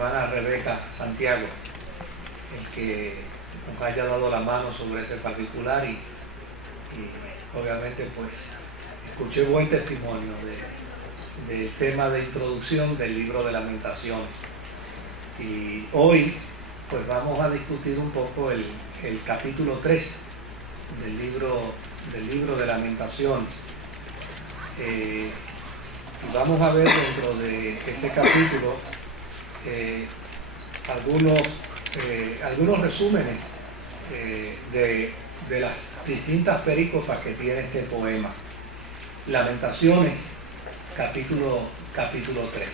hermana Rebeca Santiago el que nos haya dado la mano sobre ese particular y obviamente pues escuché buen testimonio del tema de introducción del libro de Lamentaciones. Y hoy pues vamos a discutir un poco el capítulo 3 del libro de Lamentaciones. Y vamos a ver dentro de ese capítulo algunos resúmenes de las distintas perícofas que tiene este poema. Lamentaciones, capítulo 3.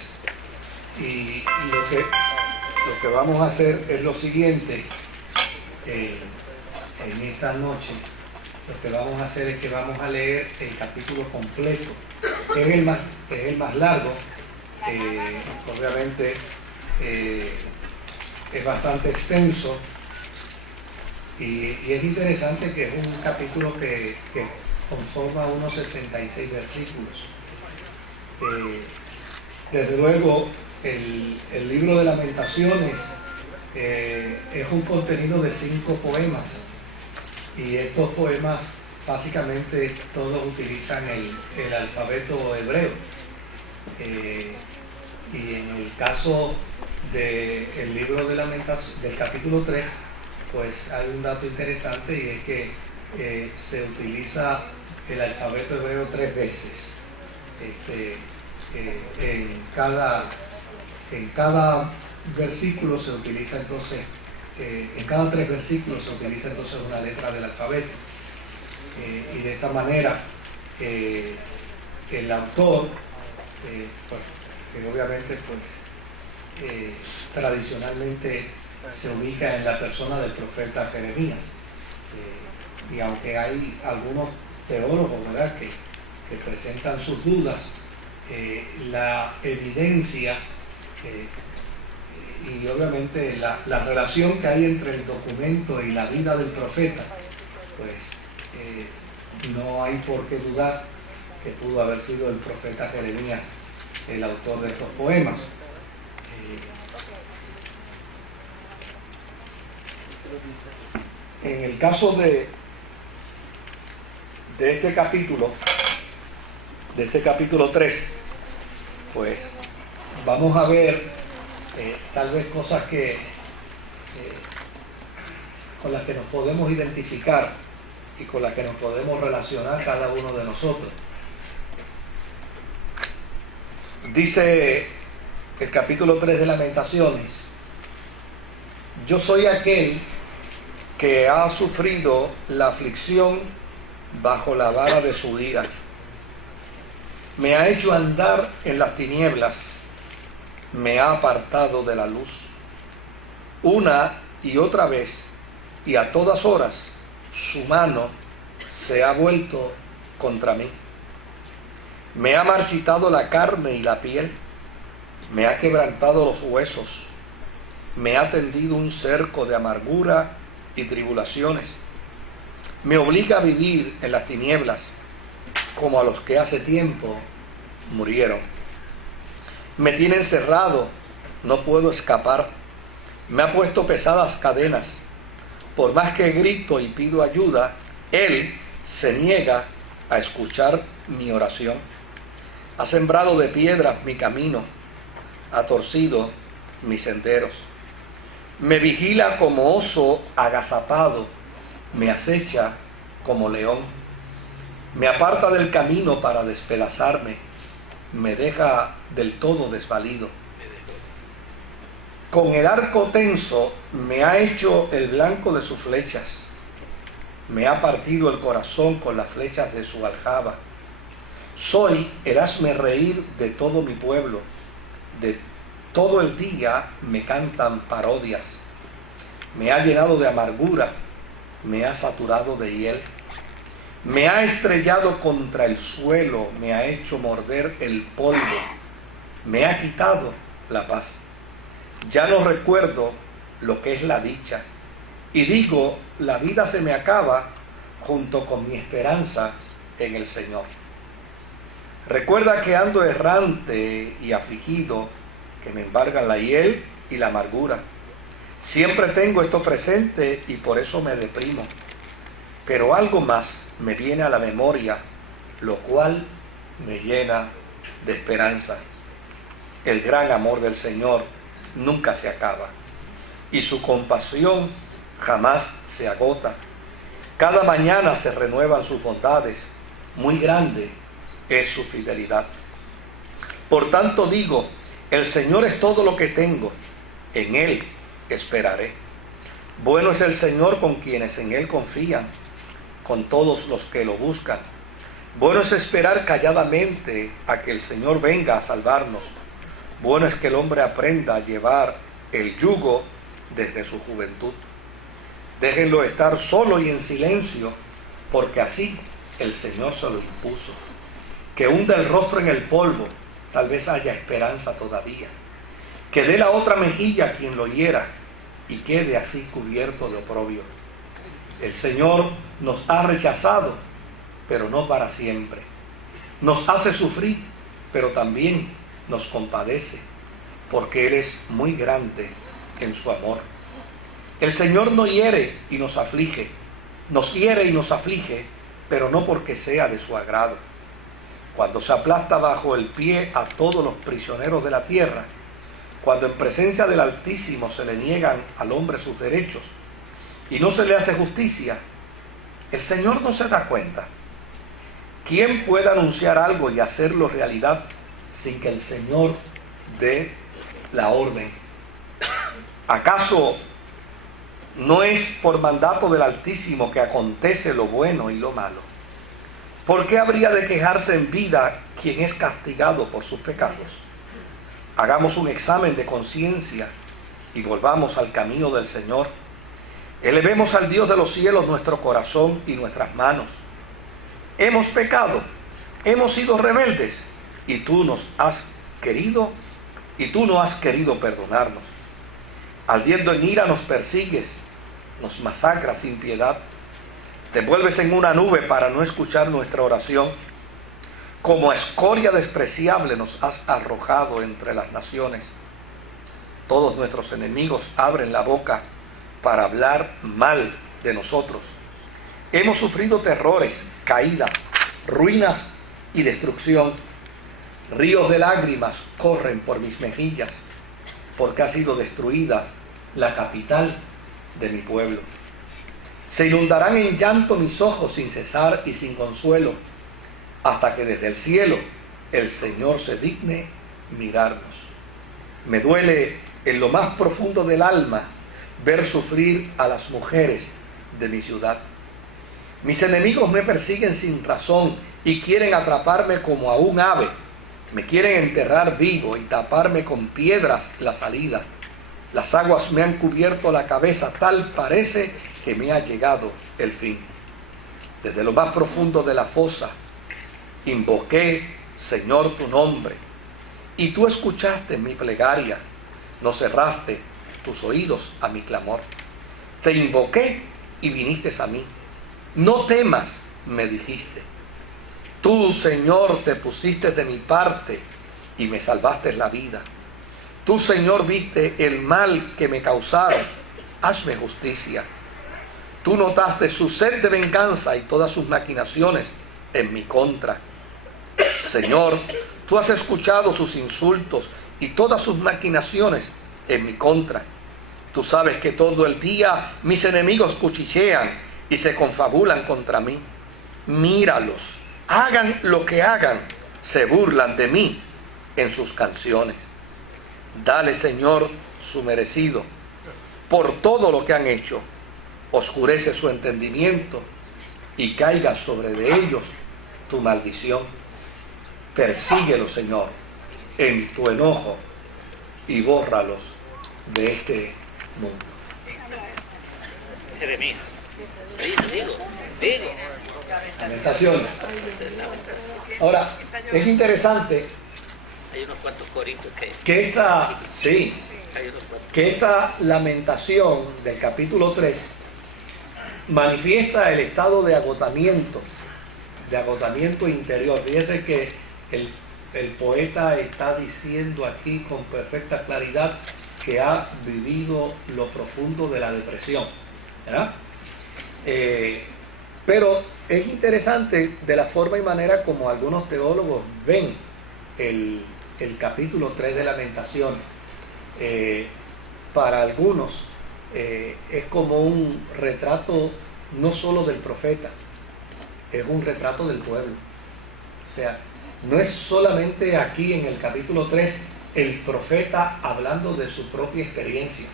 Y lo que vamos a hacer es lo siguiente, en esta noche. Lo que vamos a hacer es que vamos a leer el capítulo completo, que es el más largo. Obviamente es bastante extenso y es interesante que es un capítulo que conforma unos 66 versículos. Desde luego el libro de Lamentaciones es un contenido de 5 poemas, y estos poemas básicamente todos utilizan el alfabeto hebreo. Y en el caso del libro de Lamentaciones, del capítulo 3, pues hay un dato interesante, y es que se utiliza el alfabeto hebreo 3 veces. En cada versículo se utiliza entonces, en cada 3 versículos se utiliza entonces una letra del alfabeto. Y de esta manera el autor, pues, que obviamente pues tradicionalmente se ubica en la persona del profeta Jeremías, y aunque hay algunos teólogos, ¿verdad?, que presentan sus dudas, la evidencia y obviamente la relación que hay entre el documento y la vida del profeta, pues no hay por qué dudar que pudo haber sido el profeta Jeremías el autor de estos poemas. En el caso de este capítulo 3, pues vamos a ver tal vez cosas con las que nos podemos identificar y con las que nos podemos relacionar cada uno de nosotros. Dice el capítulo 3 de Lamentaciones: yo soy aquel que ha sufrido la aflicción bajo la vara de su ira. Me ha hecho andar en las tinieblas, me ha apartado de la luz. Una y otra vez y a todas horas su mano se ha vuelto contra mí. Me ha marchitado la carne y la piel, me ha quebrantado los huesos, me ha tendido un cerco de amargura y tribulaciones. Me obliga a vivir en las tinieblas como a los que hace tiempo murieron. Me tiene encerrado, no puedo escapar. Me ha puesto pesadas cadenas. Por más que grito y pido ayuda, él se niega a escuchar mi oración. Ha sembrado de piedras mi camino, ha torcido mis senderos. Me vigila como oso agazapado, me acecha como león. Me aparta del camino para despedazarme, me deja del todo desvalido. Con el arco tenso me ha hecho el blanco de sus flechas, me ha partido el corazón con las flechas de su aljaba. Soy el hazme reír de todo mi pueblo, de todo el día me cantan parodias. Me ha llenado de amargura, me ha saturado de hiel. Me ha estrellado contra el suelo, me ha hecho morder el polvo, me ha quitado la paz. Ya no recuerdo lo que es la dicha, y digo, la vida se me acaba junto con mi esperanza en el Señor. Recuerda que ando errante y afligido, que me embargan la hiel y la amargura. Siempre tengo esto presente y por eso me deprimo. Pero algo más me viene a la memoria, lo cual me llena de esperanza. El gran amor del Señor nunca se acaba y su compasión jamás se agota. Cada mañana se renuevan sus bondades, muy grande es su fidelidad. Por tanto digo, el Señor es todo lo que tengo, en Él esperaré. Bueno es el Señor con quienes en Él confían, con todos los que lo buscan. Bueno es esperar calladamente a que el Señor venga a salvarnos. Bueno es que el hombre aprenda a llevar el yugo desde su juventud. Déjenlo estar solo y en silencio, porque así el Señor se lo impuso. Que hunda el rostro en el polvo, tal vez haya esperanza todavía. Que dé la otra mejilla a quien lo hiera y quede así cubierto de oprobio. El Señor nos ha rechazado, pero no para siempre. Nos hace sufrir, pero también nos compadece, porque Él es muy grande en su amor. El Señor no hiere y nos aflige, nos hiere y nos aflige, pero no porque sea de su agrado. Cuando se aplasta bajo el pie a todos los prisioneros de la tierra, cuando en presencia del Altísimo se le niegan al hombre sus derechos y no se le hace justicia, el Señor no se da cuenta. ¿Quién puede anunciar algo y hacerlo realidad sin que el Señor dé la orden? ¿Acaso no es por mandato del Altísimo que acontece lo bueno y lo malo? ¿Por qué habría de quejarse en vida quien es castigado por sus pecados? Hagamos un examen de conciencia y volvamos al camino del Señor. Elevemos al Dios de los cielos nuestro corazón y nuestras manos. Hemos pecado, hemos sido rebeldes, y tú nos has querido, y tú no has querido perdonarnos. Ardiendo en ira nos persigues, nos masacras sin piedad. Te vuelves en una nube para no escuchar nuestra oración. Como escoria despreciable nos has arrojado entre las naciones. Todos nuestros enemigos abren la boca para hablar mal de nosotros. Hemos sufrido terrores, caídas, ruinas y destrucción. Ríos de lágrimas corren por mis mejillas, porque ha sido destruida la capital de mi pueblo. Se inundarán en llanto mis ojos sin cesar y sin consuelo, hasta que desde el cielo el Señor se digne mirarnos. Me duele en lo más profundo del alma ver sufrir a las mujeres de mi ciudad. Mis enemigos me persiguen sin razón y quieren atraparme como a un ave. Me quieren enterrar vivo y taparme con piedras la salida. Las aguas me han cubierto la cabeza, tal parece que me ha llegado el fin. Desde lo más profundo de la fosa invoqué, Señor, tu nombre, y tú escuchaste mi plegaria, no cerraste tus oídos a mi clamor. Te invoqué y viniste a mí. No temas, me dijiste. Tú, Señor, te pusiste de mi parte y me salvaste la vida. Tú, Señor, viste el mal que me causaron. Hazme justicia. Tú notaste su sed de venganza y todas sus maquinaciones en mi contra. Señor, tú has escuchado sus insultos y todas sus maquinaciones en mi contra. Tú sabes que todo el día mis enemigos cuchichean y se confabulan contra mí. Míralos, hagan lo que hagan, se burlan de mí en sus canciones. Dale, Señor, su merecido por todo lo que han hecho. Oscurece su entendimiento y caiga sobre de ellos tu maldición. Persíguelos, Señor, en tu enojo y bórralos de este mundo. Jeremías. Digo. Lamentaciones. Ahora, es interesante Hay unos cuantos coritos que esta, sí, hay unos cuantos. que esta lamentación del capítulo 3 manifiesta el estado de agotamiento interior. Fíjese que el poeta está diciendo aquí con perfecta claridad que ha vivido lo profundo de la depresión, ¿verdad? Pero es interesante de la forma y manera como algunos teólogos ven el capítulo 3 de Lamentaciones. Para algunos es como un retrato no solo del profeta, es un retrato del pueblo. O sea, no es solamente aquí en el capítulo 3 el profeta hablando de su propia experiencia,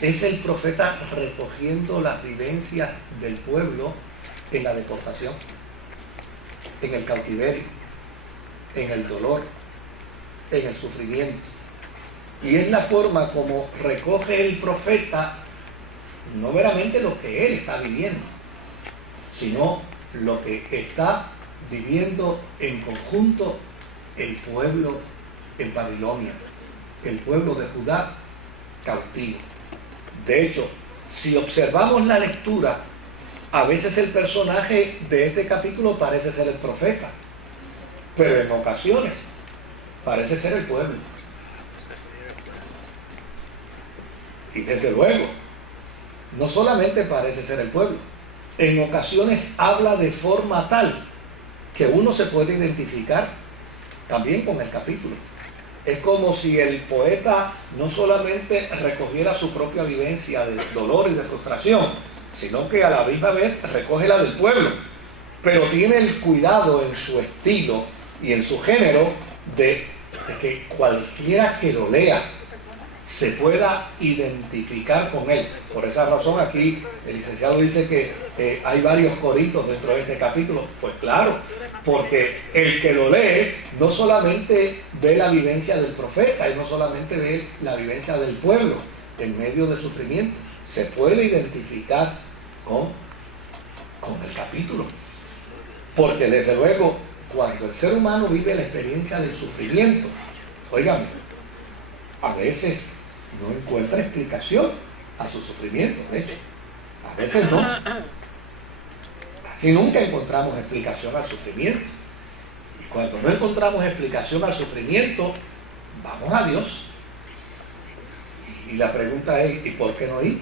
es el profeta recogiendo las vivencias del pueblo en la deportación, en el cautiverio, en el dolor, en el sufrimiento. Y es la forma como recoge el profeta no meramente lo que él está viviendo, sino lo que está viviendo en conjunto el pueblo en Babilonia, el pueblo de Judá cautivo. De hecho, si observamos la lectura, a veces el personaje de este capítulo parece ser el profeta, pero en ocasiones parece ser el pueblo. Y desde luego, no solamente parece ser el pueblo, en ocasiones habla de forma tal que uno se puede identificar también con el capítulo. Es como si el poeta no solamente recogiera su propia vivencia de dolor y de frustración, sino que a la misma vez recoge la del pueblo, pero tiene el cuidado en su estilo y en su género de que cualquiera que lo lea se pueda identificar con él. Por esa razón aquí el licenciado dice que hay varios coritos dentro de este capítulo. Pues claro, porque el que lo lee no solamente ve la vivencia del profeta y no solamente ve la vivencia del pueblo en medio del sufrimiento, se puede identificar con el capítulo. Porque desde luego, cuando el ser humano vive la experiencia del sufrimiento, óigame, a veces no encuentra explicación a su sufrimiento, a veces no. Casi nunca encontramos explicación al sufrimiento. Y cuando no encontramos explicación al sufrimiento, vamos a Dios. Y la pregunta es, ¿y por qué no ir?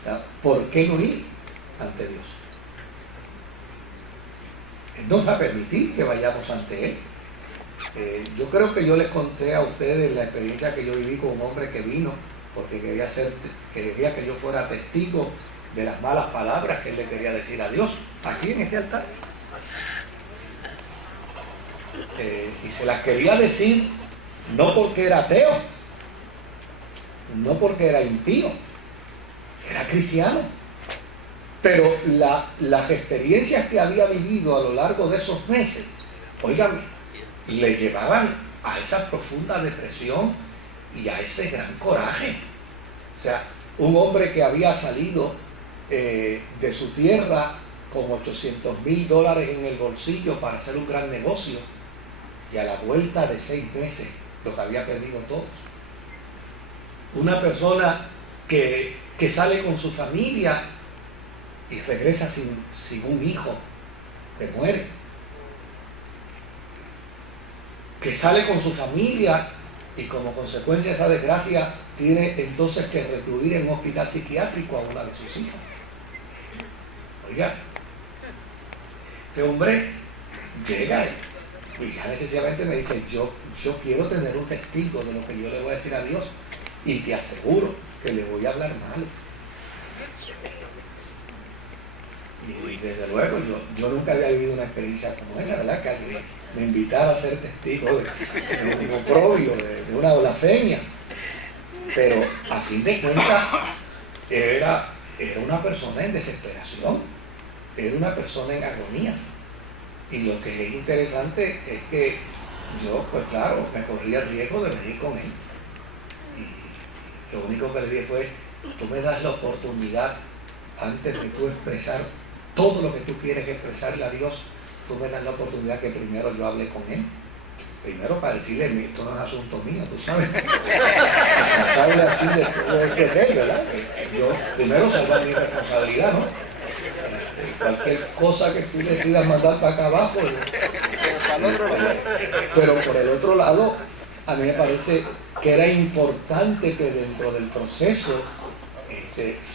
O sea, ¿por qué no ir ante Dios? Él nos va a permitir que vayamos ante Él. Yo creo que yo les conté a ustedes la experiencia que yo viví con un hombre que vino porque quería que yo fuera testigo de las malas palabras que él le quería decir a Dios aquí en este altar. Y se las quería decir no porque era ateo, no porque era impío, era cristiano, pero las experiencias que había vivido a lo largo de esos meses, oigan, le llevaban a esa profunda depresión y a ese gran coraje. O sea, un hombre que había salido de su tierra con $800,000 en el bolsillo para hacer un gran negocio, y a la vuelta de 6 meses los había perdido todos. Una persona que sale con su familia y regresa sin un hijo, que muere. Que sale con su familia y como consecuencia de esa desgracia tiene entonces que recluir en un hospital psiquiátrico a una de sus hijas. Oiga, este hombre llega y ya necesariamente me dice, yo quiero tener un testigo de lo que yo le voy a decir a Dios y te aseguro que le voy a hablar mal. Y desde luego yo nunca había vivido una experiencia como esa, ¿verdad? Que alguien me invitara a ser testigo de un oprobio, de una blasfemia. Pero a fin de cuentas era una persona en desesperación, era una persona en agonías. Y lo que es interesante es que yo, pues claro, me corría el riesgo de venir con él. Y lo único que le dije fue, tú me das la oportunidad, antes de tú expresar todo lo que tú quieres expresarle a Dios, tú me das la oportunidad que primero yo hable con Él. Primero para decirle, esto no es asunto mío, tú sabes. Sabes así de que es Él, ¿verdad? Yo primero salvar mi responsabilidad, ¿no? Cualquier cosa que tú decidas mandar para acá abajo. Pero por el otro lado, a mí me parece que era importante que dentro del proceso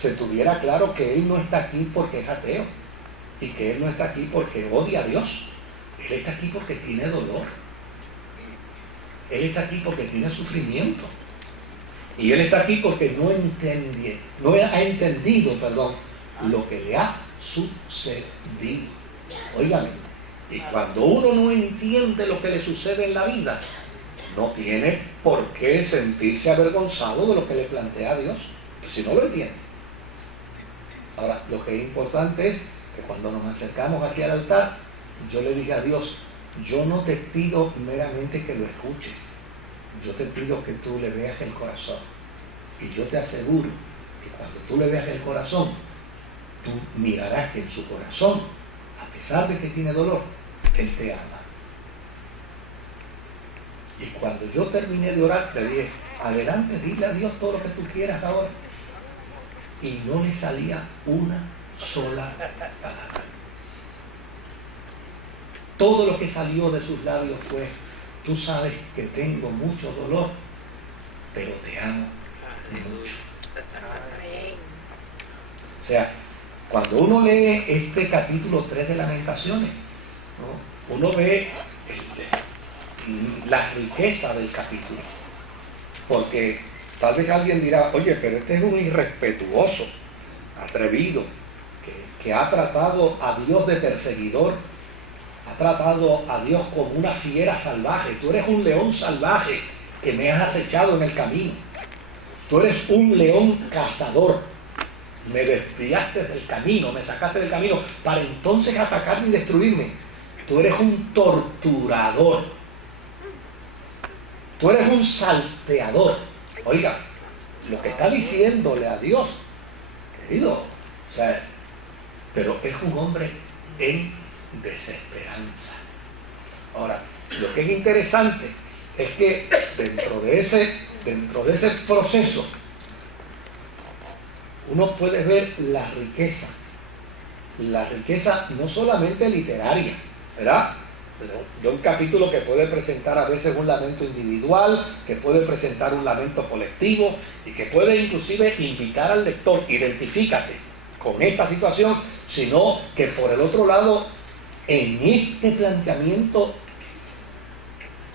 se tuviera claro que él no está aquí porque es ateo y que él no está aquí porque odia a Dios. Él está aquí porque tiene dolor. Él está aquí porque tiene sufrimiento. Y él está aquí porque no ha entendido, lo que le ha sucedido. Óigame, y cuando uno no entiende lo que le sucede en la vida, no tiene por qué sentirse avergonzado de lo que le plantea Dios, si no lo entiende. Ahora, lo que es importante es que cuando nos acercamos aquí al altar, yo le dije a Dios, yo no te pido meramente que lo escuches, yo te pido que tú le veas el corazón. Y yo te aseguro que cuando tú le veas el corazón, tú mirarás que en su corazón, a pesar de que tiene dolor, Él te ama. Y cuando yo terminé de orar, te dije, adelante, dile a Dios todo lo que tú quieras ahora. Y no le salía una sola palabra. Todo lo que salió de sus labios fue, tú sabes que tengo mucho dolor, pero te amo mucho. O sea, cuando uno lee este capítulo 3 de Lamentaciones, ¿no?, uno ve la riqueza del capítulo. Porque tal vez alguien dirá, oye, pero este es un irrespetuoso, atrevido, que ha tratado a Dios de perseguidor, ha tratado a Dios como una fiera salvaje. Tú eres un león salvaje que me has acechado en el camino. Tú eres un león cazador. Me desviaste del camino, me sacaste del camino para entonces atacarme y destruirme. Tú eres un torturador. Tú eres un salteador. Oiga, lo que está diciéndole a Dios, querido, o sea, pero es un hombre en desesperanza. Ahora, lo que es interesante es que dentro de ese proceso uno puede ver la riqueza no solamente literaria, ¿verdad? De un capítulo que puede presentar a veces un lamento individual, que puede presentar un lamento colectivo y que puede inclusive invitar al lector, identifícate con esta situación, sino que por el otro lado, en este planteamiento,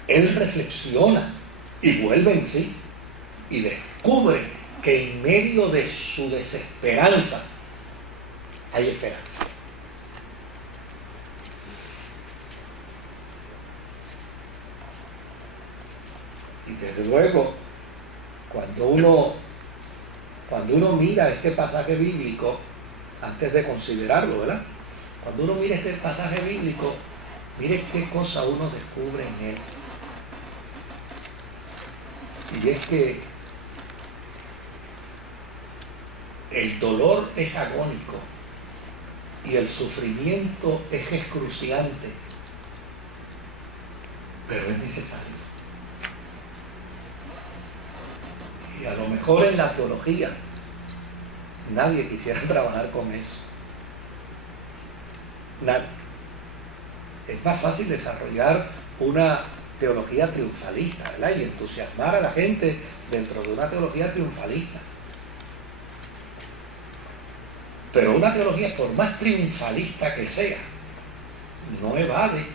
él reflexiona y vuelve en sí y descubre que en medio de su desesperanza hay esperanza. Y desde luego, cuando uno mira este pasaje bíblico, antes de considerarlo, ¿verdad? Cuando uno mira este pasaje bíblico, mire qué cosa uno descubre en él. Y es que el dolor es agónico y el sufrimiento es excruciante, pero es necesario. Y a lo mejor en la teología nadie quisiera trabajar con eso. Nadie. Es más fácil desarrollar una teología triunfalista, ¿verdad? Y entusiasmar a la gente dentro de una teología triunfalista. Pero una teología, por más triunfalista que sea, no evade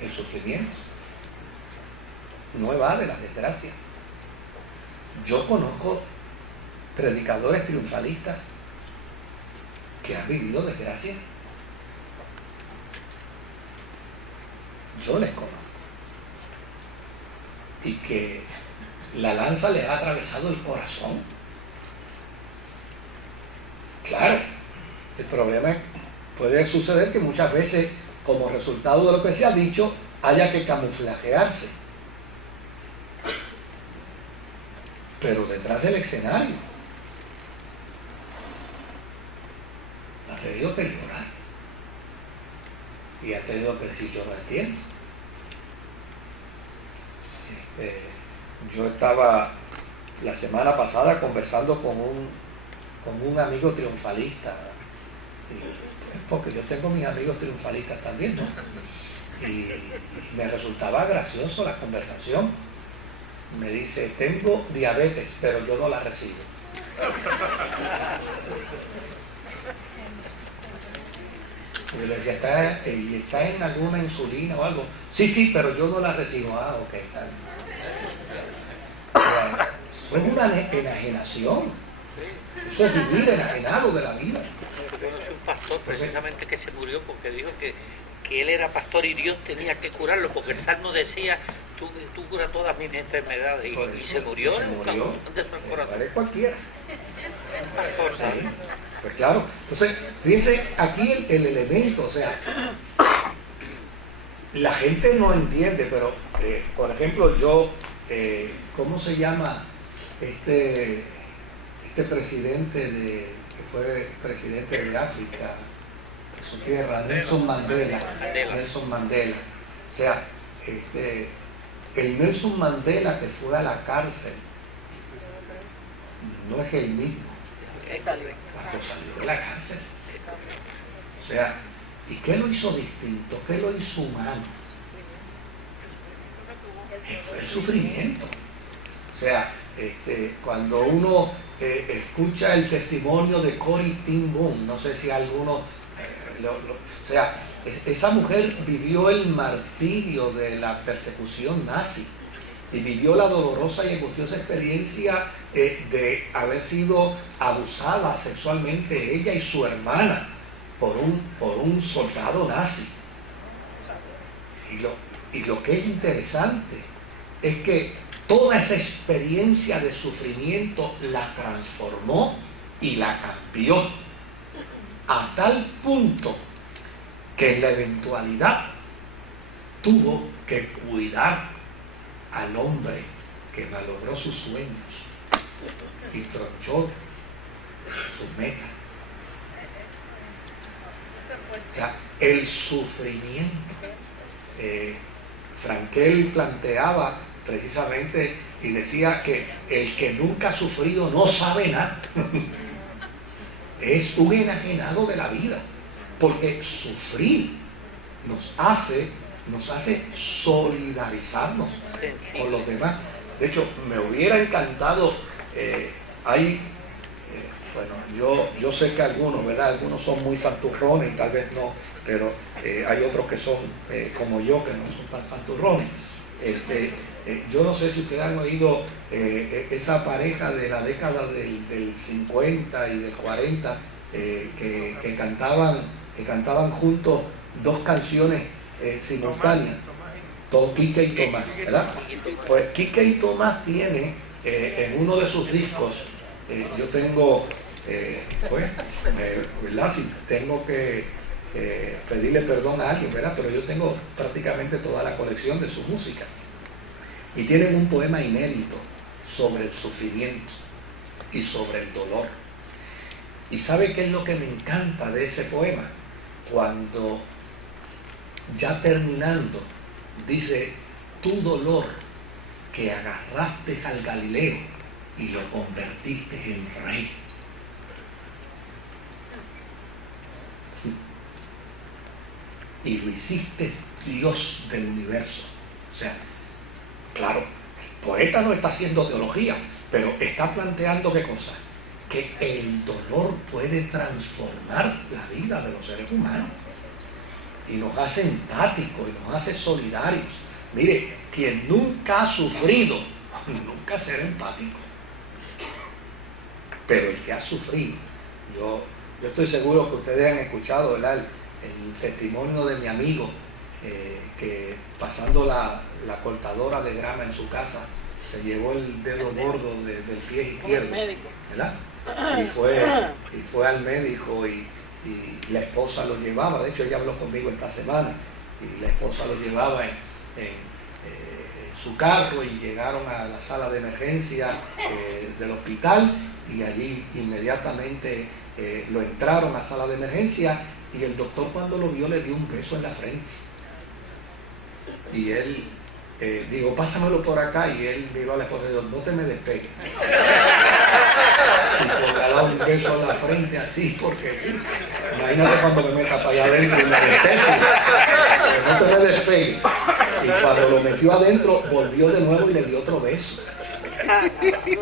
el sufrimiento, no evade las desgracias. Yo conozco predicadores triunfalistas que han vivido desgracia. Yo les conozco. Y que la lanza les ha atravesado el corazón. Claro, el problema puede suceder que muchas veces, como resultado de lo que se ha dicho, haya que camuflajearse. Pero detrás del escenario ha tenido que llorar y ha tenido que decir, yo no entiendo. Yo estaba la semana pasada conversando con un amigo triunfalista, porque yo tengo mis amigos triunfalistas también, ¿no? Y me resultaba gracioso la conversación, Me dice, tengo diabetes, pero yo no la recibo. Yo le decía, ¿está en alguna insulina o algo? Sí, sí, pero yo no la recibo. Ah, ok. Eso es una enajenación. Eso es vivir enajenado de la vida. Yo conocí un pastor precisamente que se murió porque dijo que él era pastor y Dios tenía que curarlo, porque el Salmo decía, tú curas todas mis enfermedades, y se murió. Se murió. Vale cualquiera. Pastor, ¿sabes? Sí, pues claro. Entonces, fíjense aquí el elemento, o sea, la gente no entiende, pero, por ejemplo, yo, ¿cómo se llama este presidente que fue presidente de África, de su tierra, Nelson Mandela? Nelson Mandela. O sea, el Nelson Mandela que fue a la cárcel no es el mismo cuando salió de la cárcel. O sea, ¿y qué lo hizo distinto? ¿Qué lo hizo humano? El sufrimiento. O sea, cuando uno escucha el testimonio de Corrie ten Boom, no sé si alguno, o sea, esa mujer vivió el martirio de la persecución nazi y vivió la dolorosa y angustiosa experiencia de haber sido abusada sexualmente ella y su hermana por un soldado nazi. Y lo que es interesante es que toda esa experiencia de sufrimiento la transformó y la cambió a tal punto que en la eventualidad tuvo que cuidar al hombre que malogró sus sueños y tronchó su meta. O sea, el sufrimiento. Frankel planteaba precisamente y decía que el que nunca ha sufrido no sabe nada. Es un enajenado de la vida, porque sufrir nos hace solidarizarnos con los demás. De hecho, me hubiera encantado, bueno, yo sé que algunos, ¿verdad? Algunos son muy santurrones y tal vez no, pero hay otros que son como yo, que no son tan santurrones. Yo no sé si ustedes han oído esa pareja de la década del 50 y del 40 que cantaban juntos dos canciones simultáneas, Quique y Tomás, ¿verdad? Pues Quique y Tomás tiene en uno de sus discos, yo tengo, ¿verdad? Si tengo que pedirle perdón a alguien, ¿verdad? Pero yo tengo prácticamente toda la colección de su música. Y tienen un poema inédito sobre el sufrimiento y sobre el dolor. ¿Y sabe qué es lo que me encanta de ese poema? Cuando, ya terminando, dice, tu dolor que agarraste al Galileo y lo convertiste en rey. Y lo hiciste Dios del universo. O sea, claro, el poeta no está haciendo teología, pero está planteando ¿qué cosa? Que el dolor puede transformar la vida de los seres humanos y nos hace empáticos y nos hace solidarios. Mire, quien nunca ha sufrido, nunca será empático. Pero el que ha sufrido, yo estoy seguro que ustedes han escuchado, ¿verdad?, el testimonio de mi amigo que pasando la cortadora de grama en su casa se llevó el dedo gordo del pie izquierdo, ¿verdad? Y fue al médico y la esposa lo llevaba. De hecho, ella habló conmigo esta semana y la esposa lo llevaba en su carro y llegaron a la sala de emergencia del hospital y allí inmediatamente lo entraron a la sala de emergencia y el doctor cuando lo vio le dio un beso en la frente y él digo, pásamelo por acá, y él miró a la esposa y dijo, no te me despegues. y le ha dado un beso en la frente así, porque sí. Imagínate cuando me meta para allá adentro y me anestesia, que no te me despegue. Y cuando lo metió adentro, volvió de nuevo y le dio otro beso.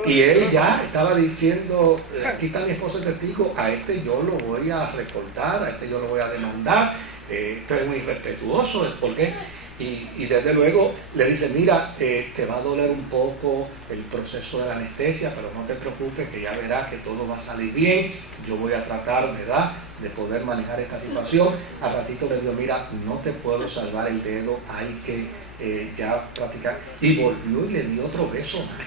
Y él ya estaba diciendo, aquí está mi esposo el testigo, a este yo lo voy a reportar, a este yo lo voy a demandar, esto es muy irrespetuoso, ¿por qué? Y desde luego le dice, mira, te va a doler un poco el proceso de la anestesia, pero no te preocupes, que ya verás que todo va a salir bien, yo voy a tratar, ¿verdad?, de poder manejar esta situación. Al ratito le digo, mira, no te puedo salvar el dedo, hay que ya practicar. Y volvió y le dio otro beso más.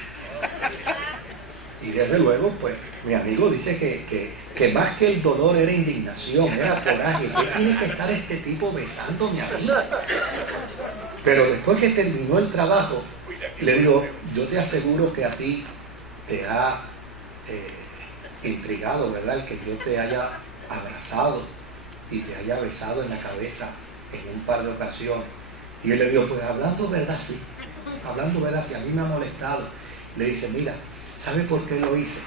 Y desde luego, pues, mi amigo dice que más que el dolor era indignación, era coraje. ¿Qué tiene que estar este tipo besándome a mí? Pero después que terminó el trabajo, le digo, yo te aseguro que a ti te ha intrigado, ¿verdad?, el que yo te haya abrazado y te haya besado en la cabeza en un par de ocasiones. Y él le dijo, pues hablando verdad, sí. Hablando verdad, sí, a mí me ha molestado. Le dice, mira, ¿sabe por qué lo hice?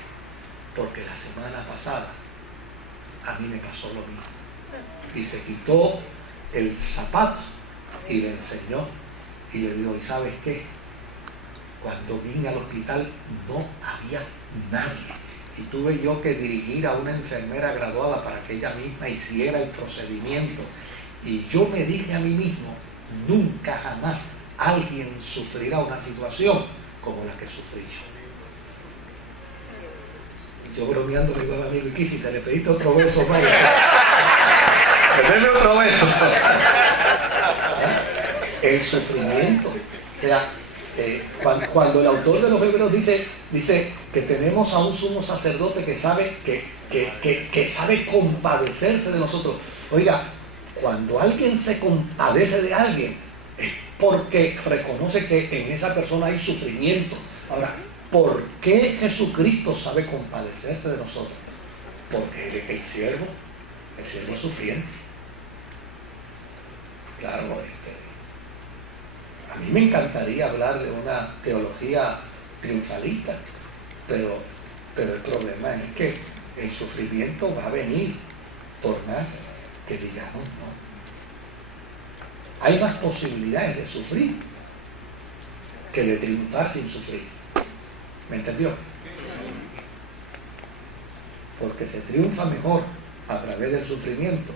Porque la semana pasada a mí me pasó lo mismo. Y se quitó el zapato y le enseñó. Y le dijo, ¿y sabes qué? Cuando vine al hospital no había nadie. Y tuve yo que dirigir a una enfermera graduada para que ella misma hiciera el procedimiento. Y yo me dije a mí mismo, nunca jamás alguien sufrirá una situación como la que sufrí yo. Yo bromeando le digo al amigo, ¿y si te le pediste otro beso, vaya? Deme otro beso. El sufrimiento. O sea, cuando el autor de los Hebreos dice que tenemos a un sumo sacerdote que sabe que sabe compadecerse de nosotros. Oiga, cuando alguien se compadece de alguien es porque reconoce que en esa persona hay sufrimiento. Ahora, ¿por qué Jesucristo sabe compadecerse de nosotros? Porque Él es el siervo sufriente. Claro, a mí me encantaría hablar de una teología triunfalista, pero el problema es que el sufrimiento va a venir, por más que digamos no. Hay más posibilidades de sufrir que de triunfar sin sufrir. ¿Me entendió? Porque se triunfa mejor a través del sufrimiento,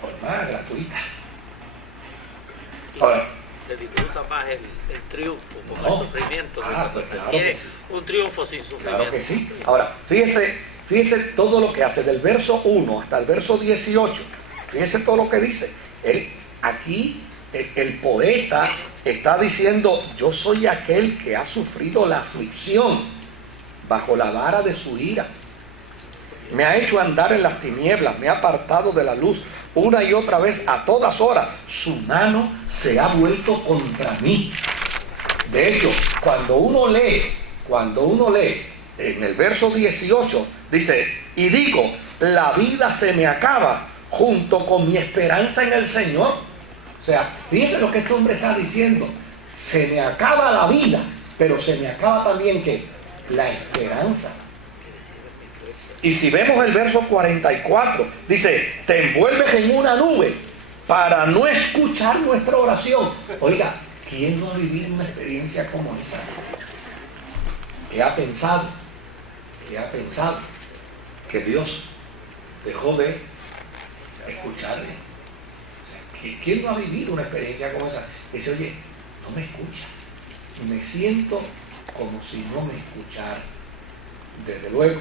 por más gratuita. Ahora, se disfruta más el triunfo con no, el sufrimiento. Pues claro Quiere que sí. un triunfo sin sufrimiento. Claro que sí. Ahora, fíjese todo lo que hace, del verso 1 hasta el verso 18. Fíjese todo lo que dice. Aquí el poeta está diciendo, yo soy aquel que ha sufrido la aflicción bajo la vara de su ira. Me ha hecho andar en las tinieblas, me ha apartado de la luz una y otra vez a todas horas. Su mano se ha vuelto contra mí. De hecho, cuando uno lee en el verso 18, dice, y digo, la vida se me acaba junto con mi esperanza en el Señor. O sea, fíjense lo que este hombre está diciendo. Se me acaba la vida, pero se me acaba también ¿qué? La esperanza. Y si vemos el verso 44, dice, te envuelves en una nube para no escuchar nuestra oración. Oiga, ¿quién no ha vivido una experiencia como esa? ¿Qué ha pensado? Que Dios dejó de escucharle. O sea, ¿quién no ha vivido una experiencia como esa? Que dice, oye, no me escucha. Me siento como si no me escuchara. Desde luego,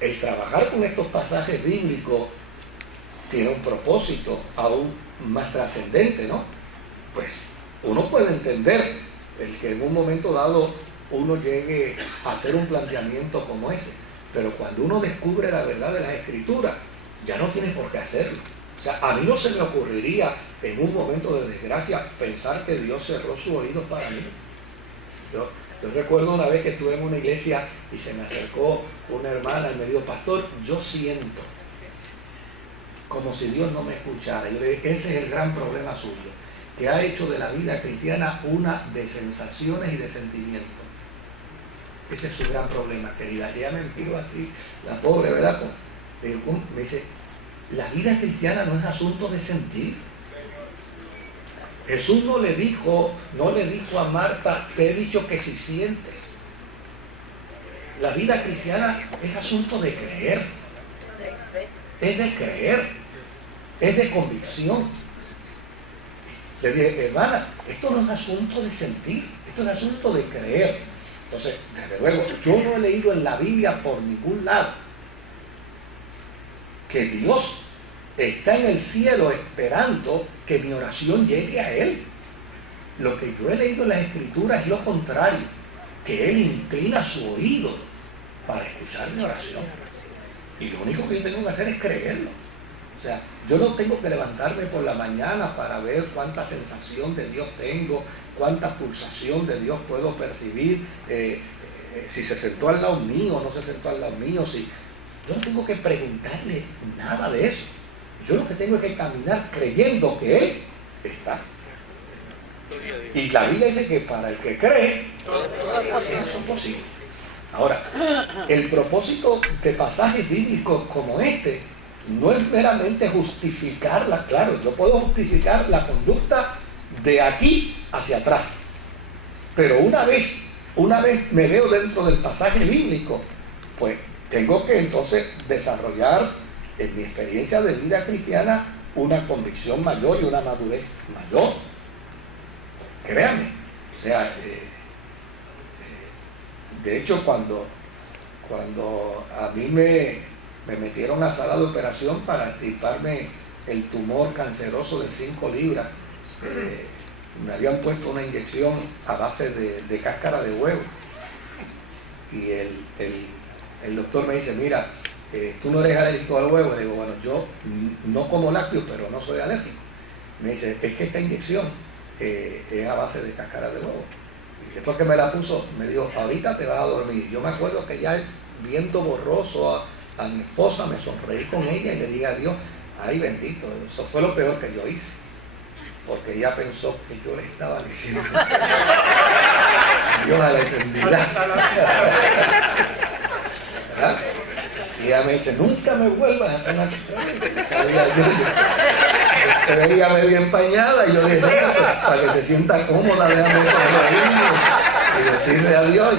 el trabajar con estos pasajes bíblicos tiene un propósito aún más trascendente, ¿no? Pues uno puede entender el que en un momento dado uno llegue a hacer un planteamiento como ese, pero cuando uno descubre la verdad de las Escrituras, ya no tiene por qué hacerlo. O sea, a mí no se me ocurriría en un momento de desgracia pensar que Dios cerró sus oídos para mí. Yo recuerdo una vez que estuve en una iglesia y se me acercó una hermana y me dijo, pastor, yo siento como si Dios no me escuchara. Yo le dije, ese es el gran problema suyo, que ha hecho de la vida cristiana una de sensaciones y de sentimientos. Ese es su gran problema, querida. Ella me miró así, la pobre, ¿verdad? Me dice, la vida cristiana no es asunto de sentir. Jesús no le dijo a Marta, te he dicho que si sientes. La vida cristiana es asunto de creer. Es de creer. Es de convicción. Le dije, hermana, esto no es asunto de sentir, esto es asunto de creer. Entonces, desde luego, yo no he leído en la Biblia por ningún lado que Dios está en el cielo esperando que mi oración llegue a Él. Lo que yo he leído en las Escrituras es lo contrario, que Él inclina su oído para escuchar mi oración. Y lo único que yo tengo que hacer es creerlo. O sea, yo no tengo que levantarme por la mañana para ver cuánta sensación de Dios tengo, cuánta pulsación de Dios puedo percibir, si se sentó al lado mío o no se sentó al lado mío. Yo no tengo que preguntarle nada de eso. Yo lo que tengo es que caminar creyendo que Él está. Y la Biblia dice que para el que cree, todas son posibles. Ahora, el propósito de pasajes bíblicos como este no es meramente justificarla. Claro, yo puedo justificar la conducta de aquí hacia atrás, pero una vez me veo dentro del pasaje bíblico, pues tengo que entonces desarrollar en mi experiencia de vida cristiana una convicción mayor y una madurez mayor. Créanme, o sea, de hecho cuando a mí me metieron a sala de operación para extirparme el tumor canceroso de 5 libras, me habían puesto una inyección a base de cáscara de huevo, y el doctor me dice, mira, tú no eres alérgico al huevo. Le digo, bueno, yo no como lácteos, pero no soy alérgico. Me dice, es que esta inyección es a base de cáscara de huevo. Y después que me la puso, me dijo, ahorita te vas a dormir. Yo me acuerdo que ya viendo borroso a mi esposa, me sonreí con ella y le dije a Dios, ay bendito, eso fue lo peor que yo hice, porque ella pensó que yo le estaba diciendo Dios a la eternidad. ¿Verdad? Y ella me dice, nunca me vuelvas a hacer una se veía medio empañada, y yo dije, para que se sienta cómoda, déjame sonreír y decirle adiós.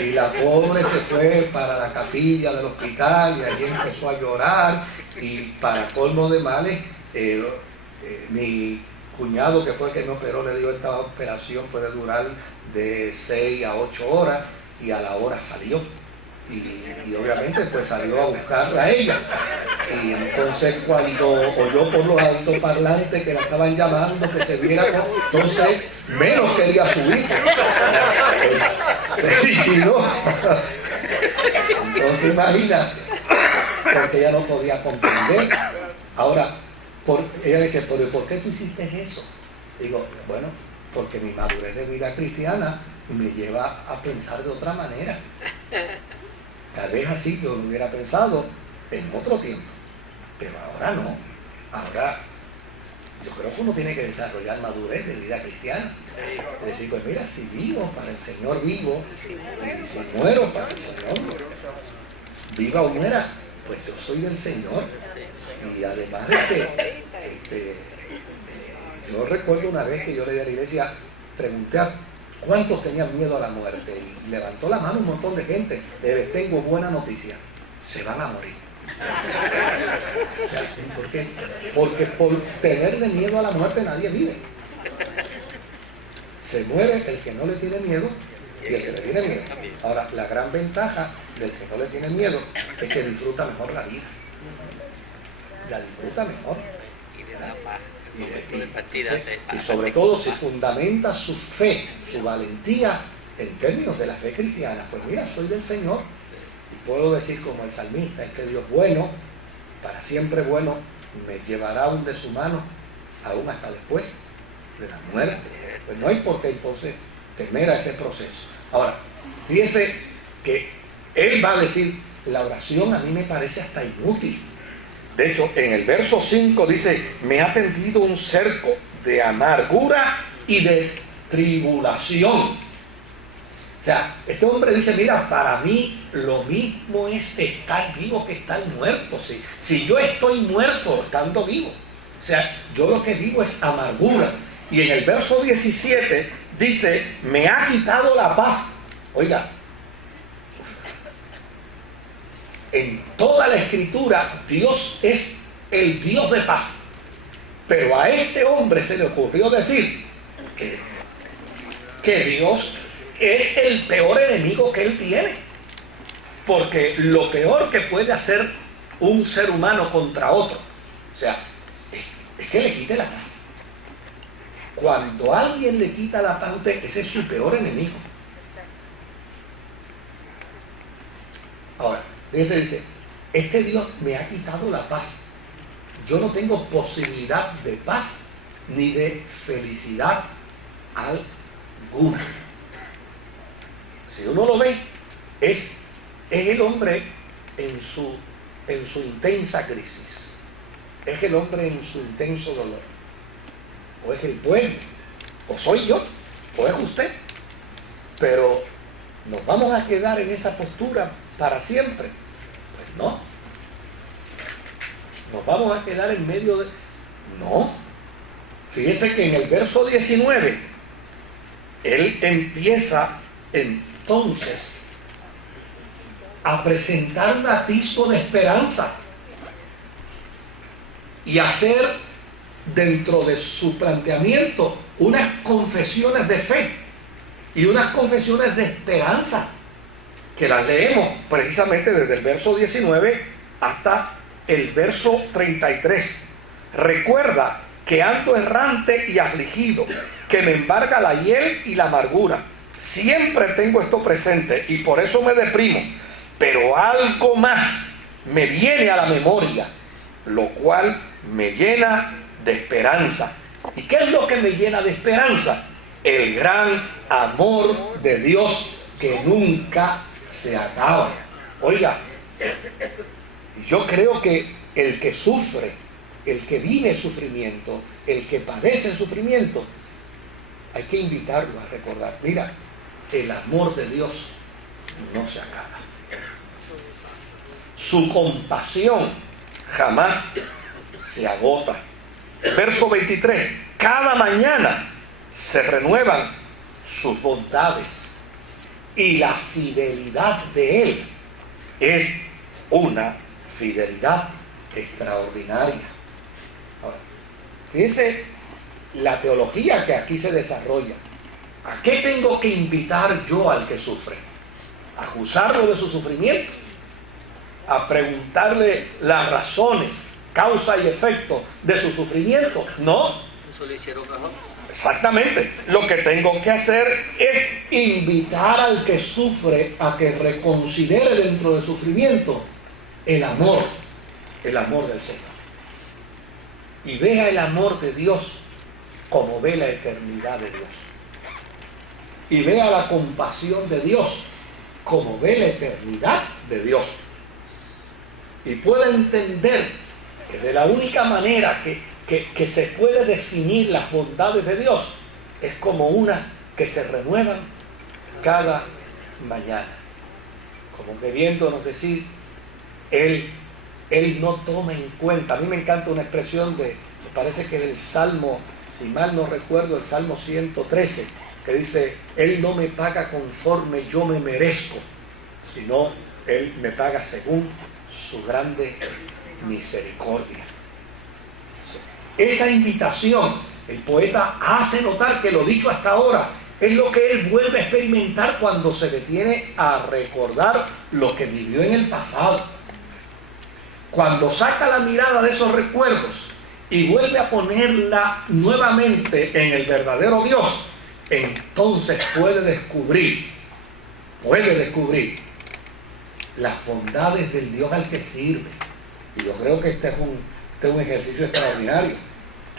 Y la pobre se fue para la capilla del hospital y allí empezó a llorar, y para colmo de males, mi cuñado, que fue el que me operó, le dijo, esta operación puede durar de 6 a 8 horas, y a la hora salió. Y obviamente pues salió a buscarla a ella, y entonces cuando oyó por los altoparlantes que la estaban llamando que se viera, entonces menos quería subir, y no, entonces imagina, porque ella no podía comprender. Ahora ella dice, ¿por qué tú hiciste eso? Digo, bueno, porque mi madurez de vida cristiana me lleva a pensar de otra manera. Tal vez así yo lo hubiera pensado en otro tiempo, pero ahora no. Ahora yo creo que uno tiene que desarrollar madurez de vida cristiana. Es decir, pues mira, si vivo para el Señor vivo, y si muero para el Señor, viva o muera, pues yo soy del Señor. Y además de que yo recuerdo una vez que yo le di a la iglesia, pregunté a ¿cuántos tenían miedo a la muerte? Y levantó la mano un montón de gente. Les tengo buena noticia, se van a morir. ¿Por qué? Porque por tenerle miedo a la muerte nadie vive. Se muere el que no le tiene miedo y el que le tiene miedo. Ahora, la gran ventaja del que no le tiene miedo es que disfruta mejor la vida. La disfruta mejor. Y sobre todo si fundamenta su fe, su valentía en términos de la fe cristiana, pues mira, soy del Señor y puedo decir como el salmista, este Dios bueno, para siempre bueno, me llevará aún de su mano, aún hasta después de la muerte. Pues no hay por qué entonces temer a ese proceso. Ahora, fíjense que él va a decir, la oración a mí me parece hasta inútil. De hecho, en el verso 5 dice, me ha tendido un cerco de amargura y de tribulación. O sea, este hombre dice, mira, para mí lo mismo es estar vivo que estar muerto. Si yo estoy muerto estando vivo, o sea, yo lo que vivo es amargura. Y en el verso 17 dice, me ha quitado la paz. Oiga, en toda la Escritura Dios es el Dios de paz. Pero a este hombre se le ocurrió decir que Dios es el peor enemigo que él tiene. Porque lo peor que puede hacer un ser humano contra otro, o sea, es que le quite la paz. Cuando alguien le quita la paz a usted, ese es su peor enemigo. Ahora, dice, este Dios me ha quitado la paz. Yo no tengo posibilidad de paz ni de felicidad alguna. Si uno lo ve, es el hombre en su intensa crisis. Es el hombre en su intenso dolor. O es el pueblo, o soy yo, o es usted. Pero ¿nos vamos a quedar en esa postura para siempre? Pues no. ¿Nos vamos a quedar en medio de...? No. Fíjese que en el verso 19, él empieza entonces a presentar un atisbo de esperanza y hacer dentro de su planteamiento unas confesiones de fe y unas confesiones de esperanza que las leemos precisamente desde el verso 19 hasta el verso 33. Recuerda que ando errante y afligido, que me embarga la hiel y la amargura. Siempre tengo esto presente y por eso me deprimo, pero algo más me viene a la memoria, lo cual me llena de esperanza. ¿Y qué es lo que me llena de esperanza? El gran amor de Dios que nunca se acaba. Oiga, yo creo que el que sufre, el que vive sufrimiento, el que padece sufrimiento, hay que invitarlo a recordar, mira, el amor de Dios no se acaba. Su compasión jamás se agota. Verso 23, cada mañana se renuevan sus bondades y la fidelidad de Él es una fidelidad extraordinaria. Ahora, fíjense la teología que aquí se desarrolla. ¿A qué tengo que invitar yo al que sufre? ¿A acusarlo de su sufrimiento? ¿A preguntarle las razones, causa y efecto de su sufrimiento? No. Eso le hicieron a Job. Exactamente. Lo que tengo que hacer es invitar al que sufre a que reconsidere dentro del sufrimiento el amor del Señor. Y vea el amor de Dios como ve la eternidad de Dios. Y vea la compasión de Dios como ve la eternidad de Dios. Y pueda entender que de la única manera que se puede definir las bondades de Dios es como una que se renuevan cada mañana. Como queriéndonos decir, Él no toma en cuenta. A mí me encanta una expresión me parece que del Salmo, si mal no recuerdo, el Salmo 113, que dice, Él no me paga conforme yo me merezco, sino Él me paga según su grande misericordia. Esa invitación, el poeta hace notar que lo dicho hasta ahora es lo que él vuelve a experimentar cuando se detiene a recordar lo que vivió en el pasado. Cuando saca la mirada de esos recuerdos y vuelve a ponerla nuevamente en el verdadero Dios, entonces puede descubrir las bondades del Dios al que sirve. Y yo creo que este es un ejercicio extraordinario.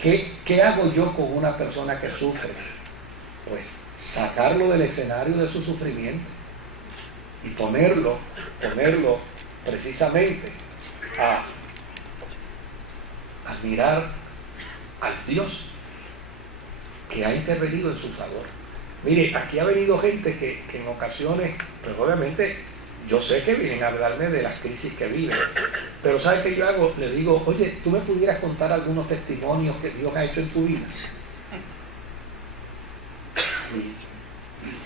¿Qué hago yo con una persona que sufre? Pues sacarlo del escenario de su sufrimiento y ponerlo precisamente a mirar al Dios que ha intervenido en su favor. Mire, aquí ha venido gente que en ocasiones, pues obviamente, yo sé que vienen a hablarme de las crisis que viven, pero ¿sabe qué yo hago? Le digo, oye, ¿tú me pudieras contar algunos testimonios que Dios ha hecho en tu vida?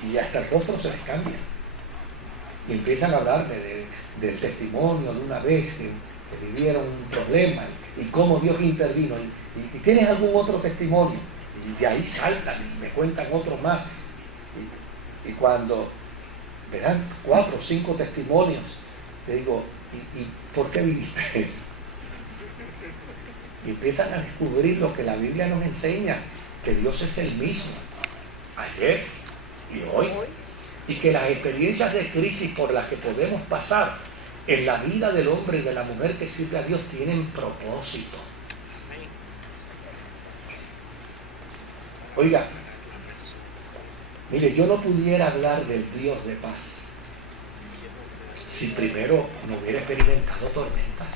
Y hasta el rostro se les cambia. Y empiezan a hablarme del testimonio de una vez que vivieron un problema y cómo Dios intervino. Y ¿tienes algún otro testimonio? Y de ahí saltan y me cuentan otros más. Y cuando me dan 4 o 5 testimonios, le digo, ¿y por qué viviste? Y empiezan a descubrir lo que la Biblia nos enseña, que Dios es el mismo, ayer y hoy, y que las experiencias de crisis por las que podemos pasar en la vida del hombre y de la mujer que sirve a Dios tienen propósito. Oiga, mire, yo no pudiera hablar del Dios de paz si primero no hubiera experimentado tormentas.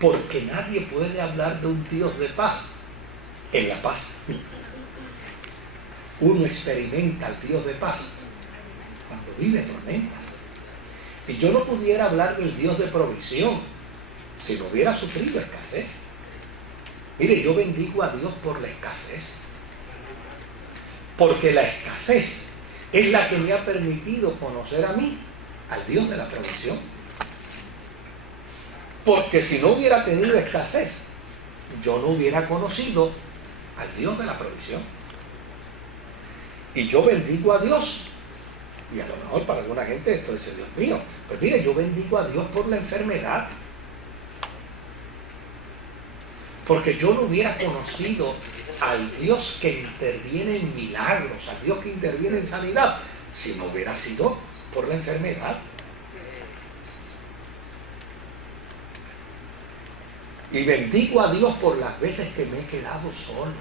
Porque nadie puede hablar de un Dios de paz en la paz. Uno experimenta al Dios de paz cuando vive tormentas. Y yo no pudiera hablar del Dios de provisión si no hubiera sufrido escasez. Mire, yo bendigo a Dios por la escasez, porque la escasez es la que me ha permitido conocer a mí, al Dios de la provisión. Porque si no hubiera tenido escasez, yo no hubiera conocido al Dios de la provisión. Y yo bendigo a Dios. Y a lo mejor para alguna gente esto dice, Dios mío, pues mire, yo bendigo a Dios por la enfermedad. Porque yo no hubiera conocido al Dios que interviene en milagros, al Dios que interviene en sanidad, si no hubiera sido por la enfermedad. Y bendigo a Dios por las veces que me he quedado solo.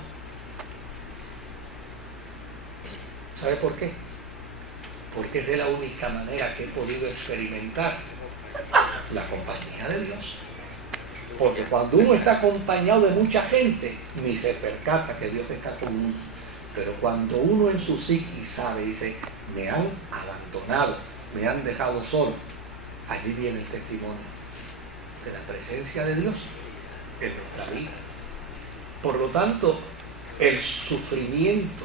¿Sabe por qué? Porque es de la única manera que he podido experimentar la compañía de Dios. Porque cuando uno está acompañado de mucha gente, ni se percata que Dios está con uno. Pero cuando uno en su psiquis sabe, dice, me han abandonado, me han dejado solo, allí viene el testimonio de la presencia de Dios en nuestra vida. Por lo tanto, el sufrimiento,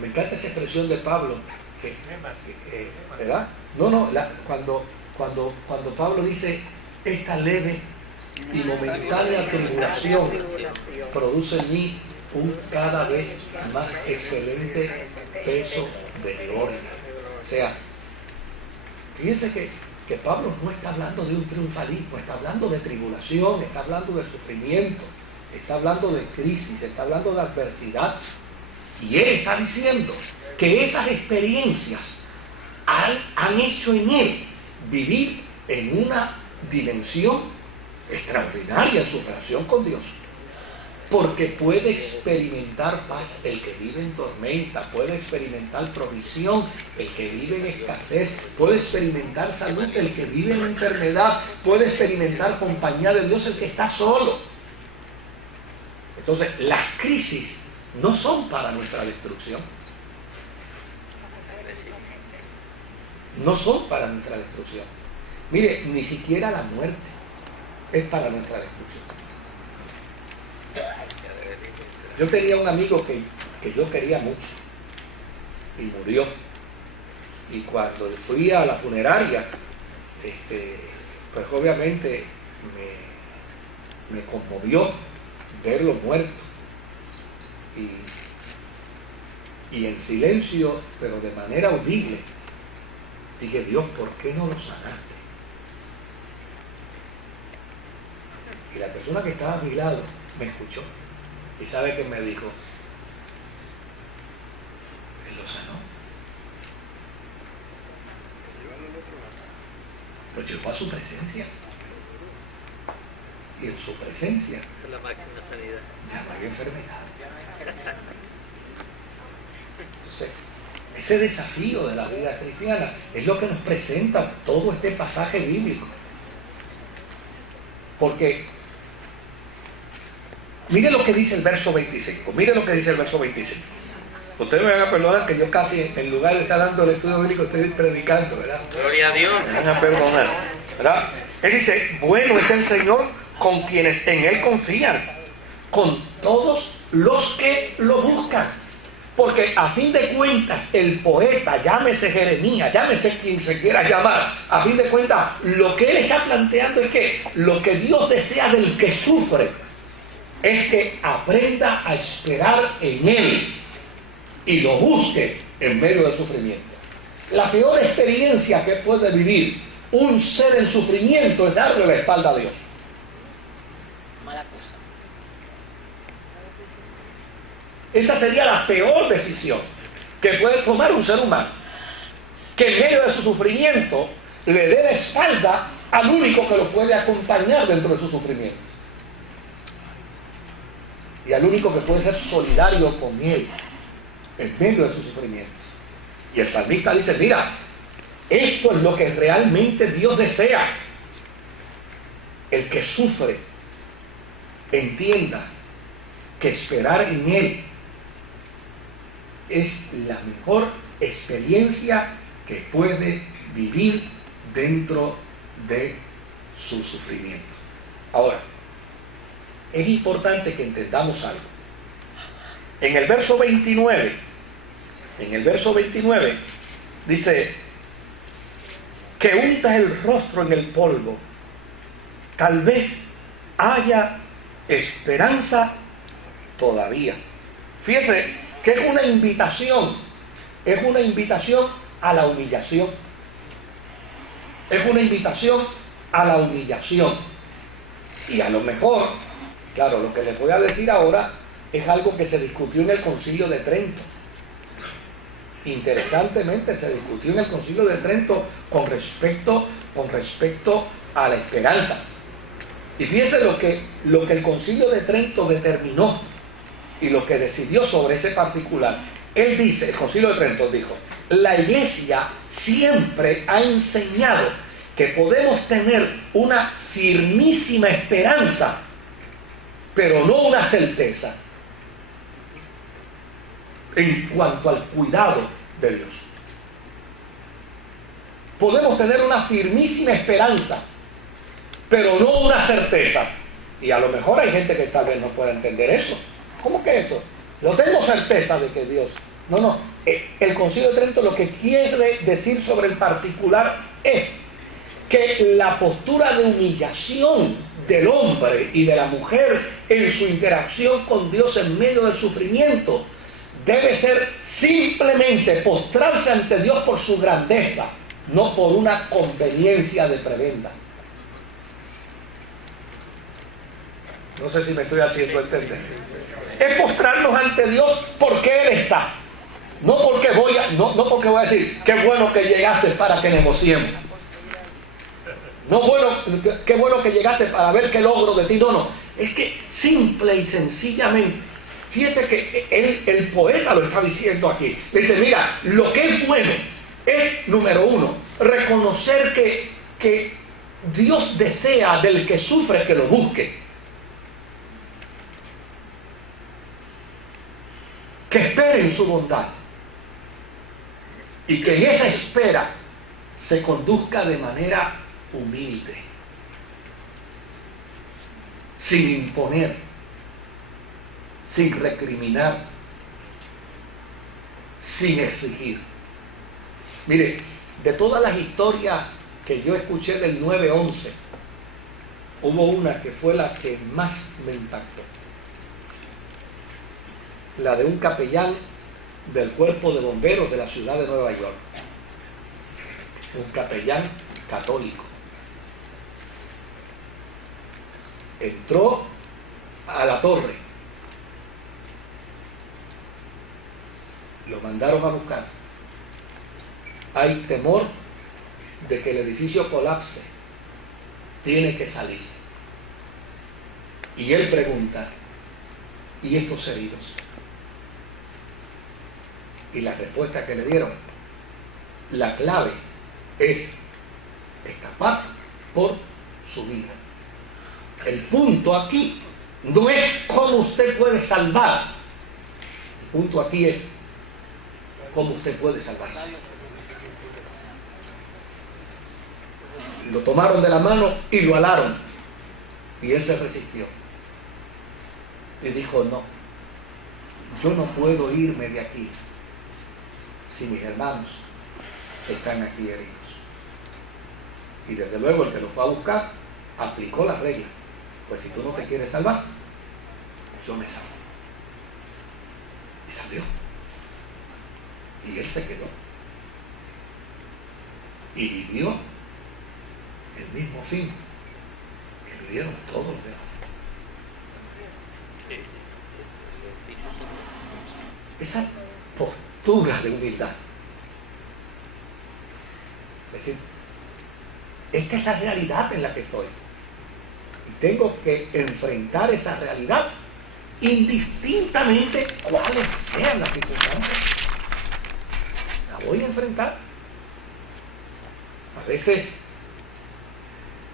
me encanta esa expresión de Pablo, ¿verdad? Cuando Pablo dice, esta leve y momentánea tribulación produce en mí un cada vez más excelente peso de gloria. O sea, fíjense que Pablo no está hablando de un triunfalismo, está hablando de tribulación, está hablando de sufrimiento, está hablando de crisis, está hablando de adversidad. Y él está diciendo que esas experiencias han hecho en él vivir en una dimensión extraordinaria en su relación con Dios. Porque puede experimentar paz el que vive en tormenta, puede experimentar provisión el que vive en escasez, puede experimentar salud el que vive en enfermedad, puede experimentar compañía de Dios el que está solo. Entonces, las crisis no son para nuestra destrucción. No son para nuestra destrucción. Mire, ni siquiera la muerte es para nuestra destrucción. Yo tenía un amigo que yo quería mucho y murió. Y cuando fui a la funeraria, pues obviamente me conmovió verlo muerto. Y en silencio, pero de manera audible, dije, Dios, ¿por qué no lo sanaste? Y la persona que estaba a mi lado me escuchó. ¿Y sabe qué me dijo? Él lo sanó. Lo llevó a su presencia. Y en su presencia es la máxima sanidad. Ya no hay enfermedad. Entonces, ese desafío de la vida cristiana es lo que nos presenta todo este pasaje bíblico. Porque Mire lo que dice el verso 25. Mire lo que dice el verso 25. Ustedes me van a perdonar que yo casi, en lugar de estar dando el estudio bíblico, estoy predicando, ¿verdad? Gloria a Dios. Me van a perdonar, ¿verdad? Él dice, bueno es el Señor con quienes en Él confían, con todos los que lo buscan. Porque a fin de cuentas, el poeta, llámese Jeremías, llámese quien se quiera llamar, a fin de cuentas, lo que él está planteando es que lo que Dios desea del que sufre es que aprenda a esperar en Él y lo busque en medio del sufrimiento. La peor experiencia que puede vivir un ser en sufrimiento es darle la espalda a Dios. Mala cosa. Esa sería la peor decisión que puede tomar un ser humano, que en medio de su sufrimiento le dé la espalda al único que lo puede acompañar dentro de su sufrimiento y al único que puede ser solidario con él en medio de su sufrimiento. Y el salmista dice, mira, esto es lo que realmente Dios desea. El que sufre entienda que esperar en Él es la mejor experiencia que puede vivir dentro de su sufrimiento. Ahora, es importante que entendamos algo. En el verso 29, dice que untas el rostro en el polvo, tal vez haya esperanza todavía. Fíjese que es una invitación a la humillación. Es una invitación a la humillación. Y a lo mejor, claro, lo que les voy a decir ahora es algo que se discutió en el Concilio de Trento. Interesantemente se discutió en el Concilio de Trento con respecto a la esperanza. Y fíjense lo que el Concilio de Trento determinó y lo que decidió sobre ese particular. Él dice, el Concilio de Trento dijo, la Iglesia siempre ha enseñado que podemos tener una firmísima esperanza, pero no una certeza en cuanto al cuidado de Dios. Podemos tener una firmísima esperanza, pero no una certeza. Y a lo mejor hay gente que tal vez no pueda entender eso. ¿Cómo que eso? No tengo certeza de que Dios... No. El Concilio de Trento lo que quiere decir sobre el particular es que la postura de humillación del hombre y de la mujer en su interacción con Dios en medio del sufrimiento debe ser simplemente postrarse ante Dios por su grandeza, no por una conveniencia de prebenda. No sé si me estoy haciendo entender. Es postrarnos ante Dios porque Él está. No porque voy a decir, qué bueno que llegaste para que negociemos. Qué bueno que llegaste para ver qué logro de ti. No. Es que simple y sencillamente, fíjese que el poeta lo está diciendo aquí. Dice, mira, lo que es bueno es, número uno, reconocer que Dios desea del que sufre que lo busque. Que espere en su bondad y que en esa espera se conduzca de manera humilde, sin imponer, sin recriminar, sin exigir. Mire, de todas las historias que yo escuché del 9/11, hubo una que fue la que más me impactó. La de un capellán del cuerpo de bomberos de la ciudad de Nueva York. Un capellán católico. Entró a la torre. Lo mandaron a buscar. Hay temor de que el edificio colapse. Tiene que salir. Y él pregunta, ¿y estos heridos? Y la respuesta que le dieron, la clave es escapar por su vida. El punto aquí No es cómo usted puede salvar. El punto aquí es cómo usted puede salvarse. Lo tomaron de la mano y lo alaron. Y él se resistió. Y dijo, no, yo no puedo irme de aquí si mis hermanos están aquí heridos. Y desde luego el que lo fue a buscar aplicó la regla. Pues si tú no te quieres salvar, yo me salvo. Y salió. Y él se quedó. Y vivió el mismo fin que vivieron todos los demás. Esa postura de humildad. Es decir, esta es la realidad en la que estoy. Y tengo que enfrentar esa realidad indistintamente cuáles sean las circunstancias. La voy a enfrentar. A veces,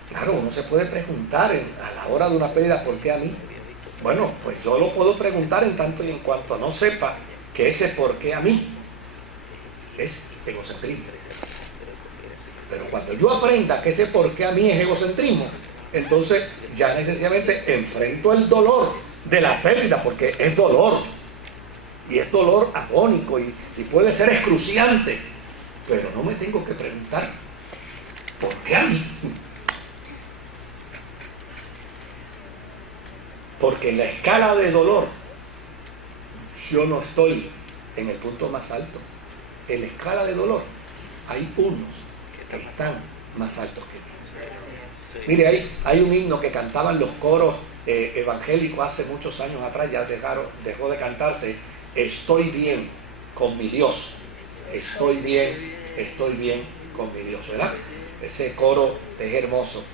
claro, uno se puede preguntar a la hora de una pérdida, ¿por qué a mí? Bueno, pues yo lo puedo preguntar en tanto y en cuanto no sepa que ese por qué a mí es egocentrismo. Pero cuando yo aprenda que ese por qué a mí es egocentrismo, entonces ya necesariamente enfrento el dolor de la pérdida, porque es dolor, y es dolor agónico, y puede ser excruciante, pero no me tengo que preguntar ¿por qué a mí? Porque en la escala de dolor yo no estoy en el punto más alto. En la escala de dolor hay unos que están más altos que mí. Mire, hay un himno que cantaban los coros evangélicos hace muchos años atrás, ya dejó de cantarse. Estoy bien con mi Dios. Estoy bien con mi Dios, ¿verdad? Ese coro es hermoso,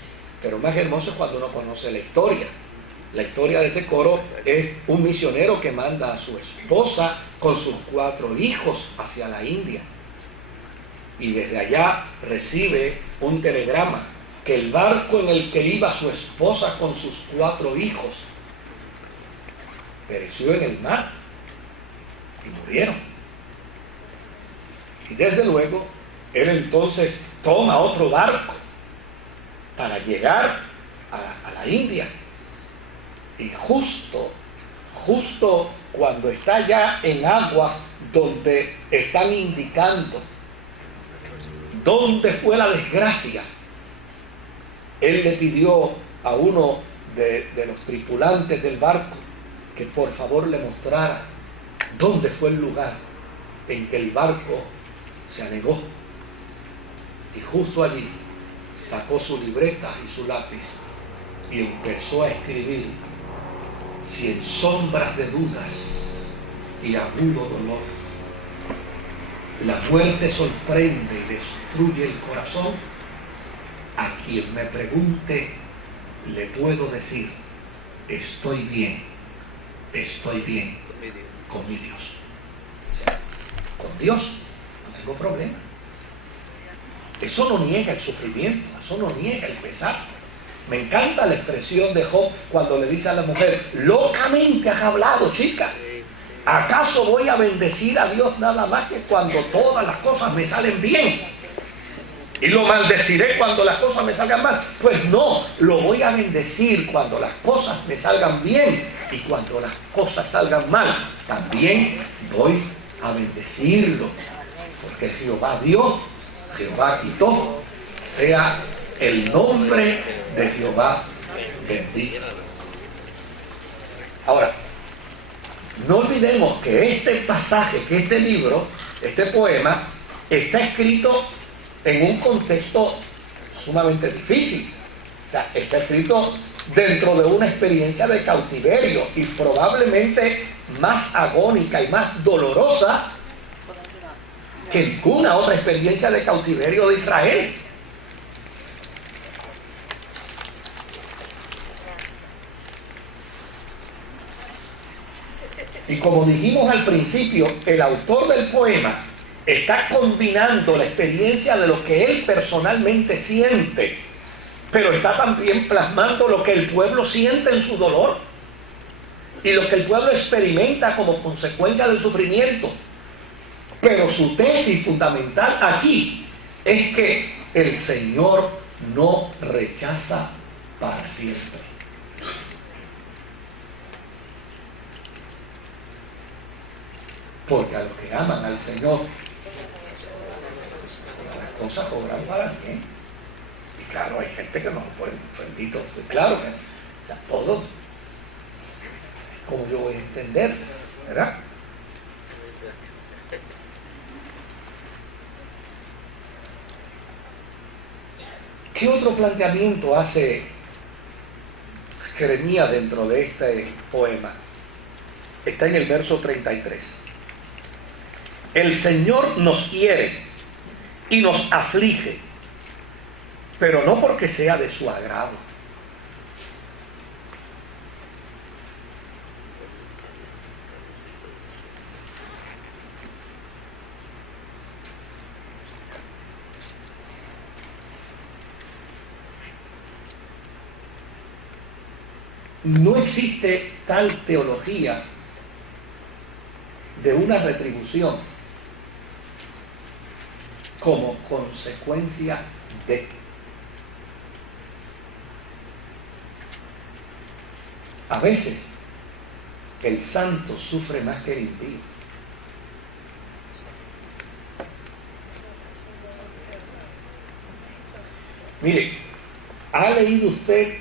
pero más hermoso es cuando uno conoce la historia. La historia de ese coro es un misionero que manda a su esposa con sus 4 hijos hacia la India. Y desde allá recibe un telegrama que el barco en el que iba su esposa con sus 4 hijos pereció en el mar y murieron. Y desde luego, él entonces toma otro barco para llegar a la India. Y justo cuando está ya en aguas donde están indicando dónde fue la desgracia, él le pidió a uno de los tripulantes del barco que por favor le mostrara dónde fue el lugar en que el barco se anegó. Y justo allí sacó su libreta y su lápiz y empezó a escribir: si en sombras de dudas y agudo dolor la muerte sorprende y destruye el corazón, a quien me pregunte le puedo decir: estoy bien con mi Dios. O sea, con Dios no tengo problema. Eso no niega el sufrimiento, eso no niega el pesar. Me encanta la expresión de Job cuando le dice a la mujer: locamente has hablado, chica. ¿Acaso voy a bendecir a Dios nada más que cuando todas las cosas me salen bien? ¿Y lo maldeciré cuando las cosas me salgan mal? Pues no, lo voy a bendecir cuando las cosas me salgan bien, y cuando las cosas salgan mal, también voy a bendecirlo. Porque Jehová dio, Jehová quitó, sea el nombre de Jehová bendito. Ahora, no olvidemos que este pasaje, que este libro, este poema, está escrito en un contexto sumamente difícil. O sea, está escrito dentro de una experiencia de cautiverio, y probablemente más agónica y más dolorosa que ninguna otra experiencia de cautiverio de Israel. Y como dijimos al principio, el autor del poema está combinando la experiencia de lo que él personalmente siente, pero está también plasmando lo que el pueblo siente en su dolor. y lo que el pueblo experimenta como consecuencia del sufrimiento. Pero su tesis fundamental aquí es que el Señor no rechaza para siempre. Porque a los que aman al Señor, las cosas obran para bien. Y claro, hay gente que no, pues, bendito, pues claro, o sea, todos, como yo voy a entender, ¿verdad? ¿Qué otro planteamiento hace Jeremías dentro de este poema? Está en el verso 33. El Señor nos hiere y nos aflige, pero no porque sea de su agrado. No existe tal teología de una retribución como consecuencia de. A veces el santo sufre más que el impío. Mire, ¿ha leído usted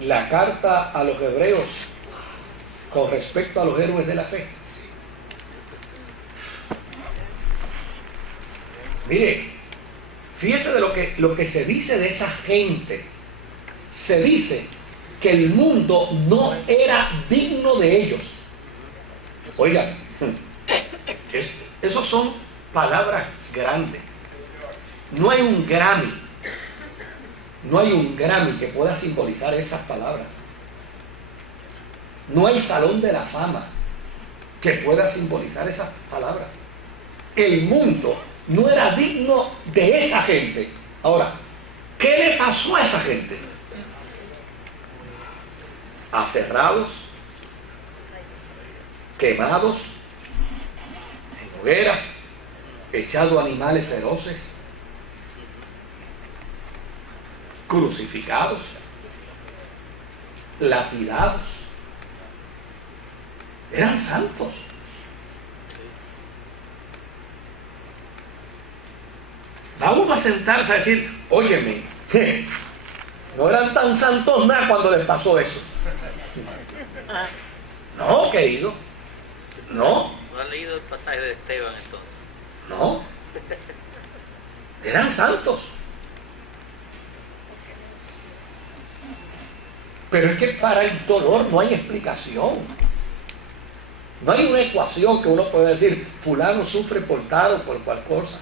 la carta a los hebreos con respecto a los héroes de la fe? Mire, fíjese de lo que se dice de esa gente. Se dice que el mundo no era digno de ellos. Oigan, esos son palabras grandes. No hay un Grammy que pueda simbolizar esas palabras. No hay salón de la fama que pueda simbolizar esas palabras. El mundo no era digno de esa gente. Ahora, ¿qué le pasó a esa gente? Aserrados, quemados, en hogueras, echados a animales feroces, crucificados, lapidados. Eran santos. Vamos a sentarse a decir, óyeme, no eran tan santos nada cuando les pasó eso. No, querido, no. ¿No han leído el pasaje de Esteban entonces? No, eran santos. Pero es que para el dolor no hay explicación. No hay una ecuación que uno pueda decir, fulano sufre por tal o por cual cosa.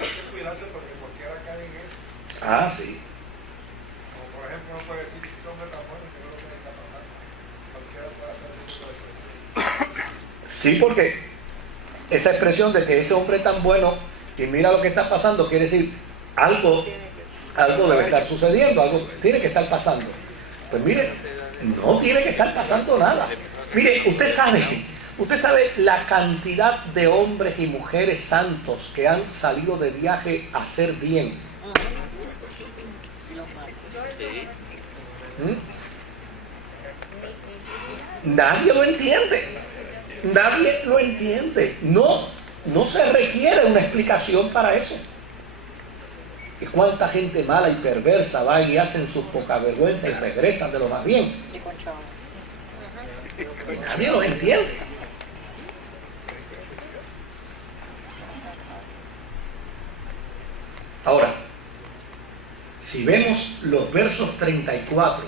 Hay que cuidarse porque cualquiera cae en eso. Ah, sí. Como por ejemplo, uno puede decir que ese hombre tan bueno que no lo que le está pasando. Cualquiera puede hacer ese tipo de expresión. Sí, porque esa expresión de que ese hombre es tan bueno y mira lo que está pasando, quiere decir algo debe estar sucediendo, algo tiene que estar pasando. Pues mire, no tiene que estar pasando nada. Mire, usted sabe la cantidad de hombres y mujeres santos que han salido de viaje a hacer bien. Nadie lo entiende. Nadie lo entiende. No se requiere una explicación para eso. ¿Y cuánta gente mala y perversa va y hacen sus poca vergüenza y regresan de lo más bien? Y nadie lo entiende. Ahora, si vemos los versos 34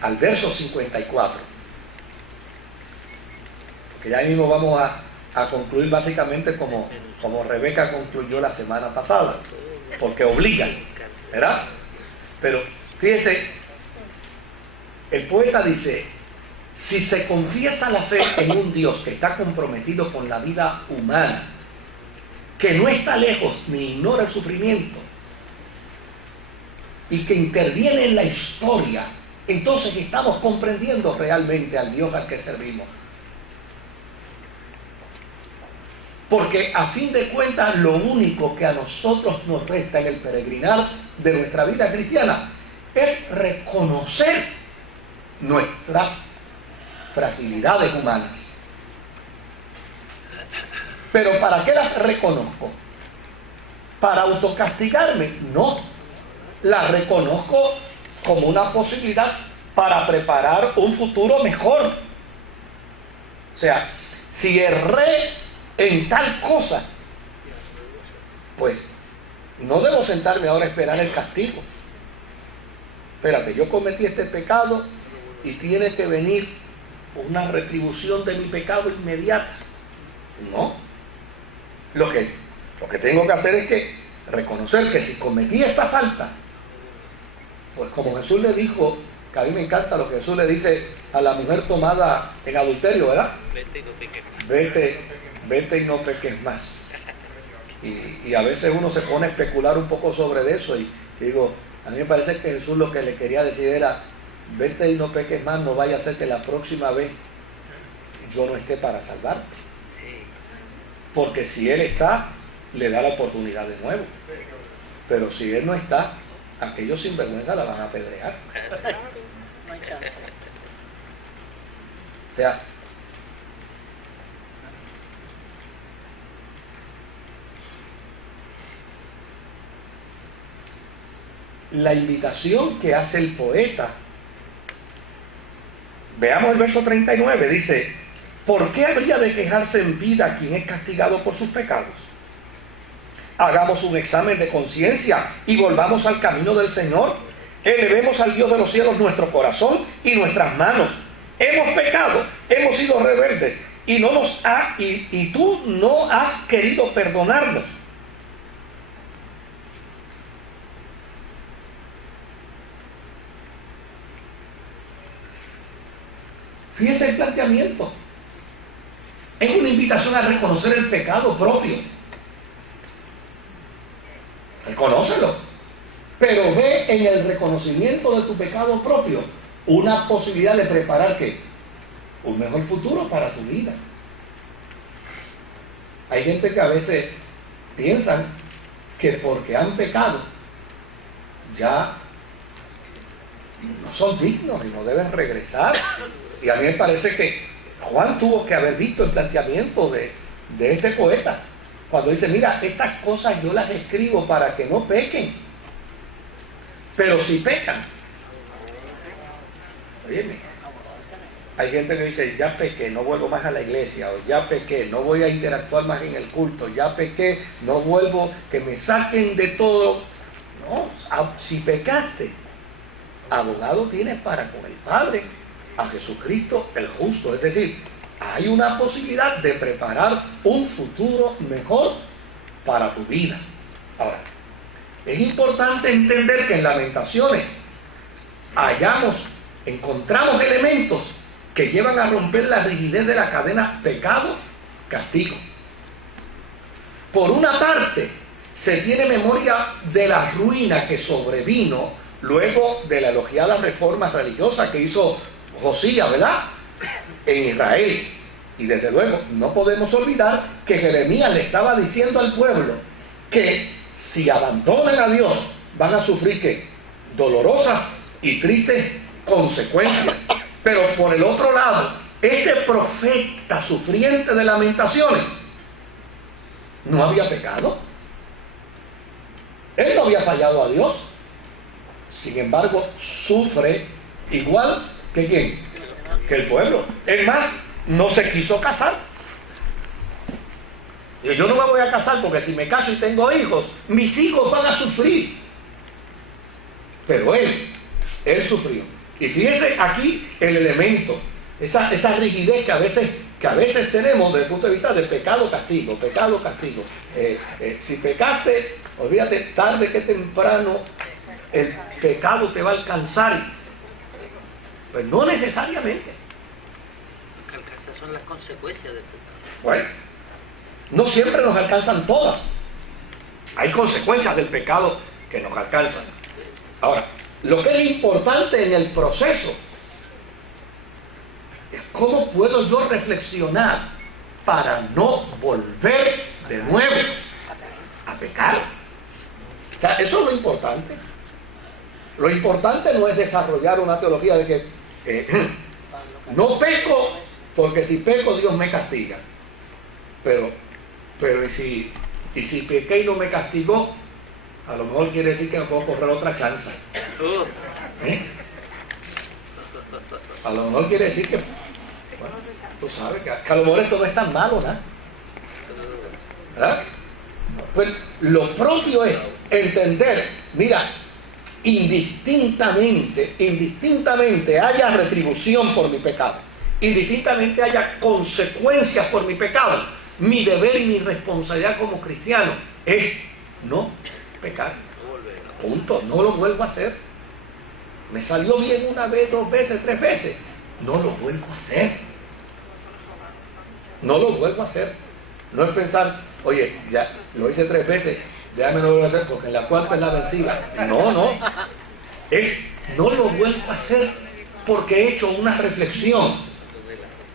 al verso 54, que ya mismo vamos a concluir básicamente como Rebeca concluyó la semana pasada, porque obliga, ¿verdad? Pero fíjese, el poeta dice, si se confiesa la fe en un Dios que está comprometido con la vida humana, que no está lejos ni ignora el sufrimiento, y que interviene en la historia, entonces estamos comprendiendo realmente al Dios al que servimos. Porque a fin de cuentas lo único que a nosotros nos resta en el peregrinar de nuestra vida cristiana es reconocer nuestras fragilidades humanas. Pero ¿para qué las reconozco? ¿Para autocastigarme? No. Las reconozco como una posibilidad para preparar un futuro mejor. O sea, si erré en tal cosa, pues no debo sentarme ahora a esperar el castigo. Espérate, yo cometí este pecado y tiene que venir una retribución de mi pecado inmediata. No. Lo que tengo que hacer es que reconocer que si cometí esta falta, pues como Jesús le dijo, que a mí me encanta lo que Jesús le dice a la mujer tomada en adulterio, ¿verdad? Vete y no peques más. Vete y no peques más. Y a veces uno se pone a especular un poco sobre eso y digo, a mí me parece que Jesús lo que le quería decir era, vete y no peques más, no vaya a ser que la próxima vez yo no esté para salvarte. Porque si Él está, le da la oportunidad de nuevo. Pero si Él no está, aquellos sinvergüenza la van a apedrear. O sea, la invitación que hace el poeta, veamos el verso 39, dice, ¿por qué habría de quejarse en vida quien es castigado por sus pecados? Hagamos un examen de conciencia y volvamos al camino del Señor. Elevemos al Dios de los cielos nuestro corazón y nuestras manos. Hemos pecado, hemos sido rebeldes y tú no has querido perdonarnos. Fíjese el planteamiento. Es una invitación a reconocer el pecado propio. Reconócelo. Pero ve en el reconocimiento de tu pecado propio una posibilidad de preparar ¿qué? Un mejor futuro para tu vida. Hay gente que a veces piensan que porque han pecado ya no son dignos y no deben regresar. Y a mí me parece que Juan tuvo que haber visto el planteamiento de este poeta, cuando dice, mira, estas cosas yo las escribo para que no pequen, pero si pecan, óyeme, hay gente que dice, ya pequé, no vuelvo más a la iglesia, o ya pequé, no voy a interactuar más en el culto, ya pequé, no vuelvo, que me saquen de todo. No, si pecaste, abogado tienes para con el Padre, a Jesucristo el justo. Es decir, hay una posibilidad de preparar un futuro mejor para tu vida. Ahora, es importante entender que en Lamentaciones encontramos elementos que llevan a romper la rigidez de la cadena pecado-castigo. Por una parte, se tiene memoria de la ruina que sobrevino luego de la elogiada reforma religiosa que hizo Josías, ¿verdad?, en Israel. Y desde luego no podemos olvidar que Jeremías le estaba diciendo al pueblo que si abandonan a Dios van a sufrir ¿qué? Dolorosas y tristes consecuencias. Pero por el otro lado, este profeta sufriente de Lamentaciones no había pecado. Él no había fallado a Dios. Sin embargo, sufre igual que ¿quién? Que el pueblo. Es más, no se quiso casar. Yo no me voy a casar porque si me caso y tengo hijos, mis hijos van a sufrir. Pero él sufrió. Y fíjense aquí el elemento, esa rigidez que a veces tenemos desde el punto de vista del pecado-castigo. Pecado-castigo. Si pecaste, olvídate, tarde que temprano el pecado te va a alcanzar. Pues no necesariamente. Lo que alcanza son las consecuencias del pecado. Bueno, no siempre nos alcanzan todas. Hay consecuencias del pecado que nos alcanzan. Ahora, lo que es importante en el proceso es cómo puedo yo reflexionar para no volver de nuevo a pecar. O sea, eso es lo importante. Lo importante no es desarrollar una teología de que no peco, porque si peco Dios me castiga. Pero ¿y si pequé y no me castigó? A lo mejor quiere decir que no puedo correr otra chance. A lo mejor quiere decir que, bueno, tú sabes que a lo mejor esto no es tan malo, ¿no? ¿Verdad? Pues lo propio es entender, mira, indistintamente haya retribución por mi pecado, indistintamente haya consecuencias por mi pecado, mi deber y mi responsabilidad como cristiano es no pecar. Punto. No lo vuelvo a hacer. Me salió bien una vez, 2 veces, 3 veces. No lo vuelvo a hacer. No lo vuelvo a hacer. No es pensar, oye, ya lo hice 3 veces, ya me lo vuelvo a hacer porque en la cuarta es la vencida. No. No lo vuelvo a hacer porque he hecho una reflexión,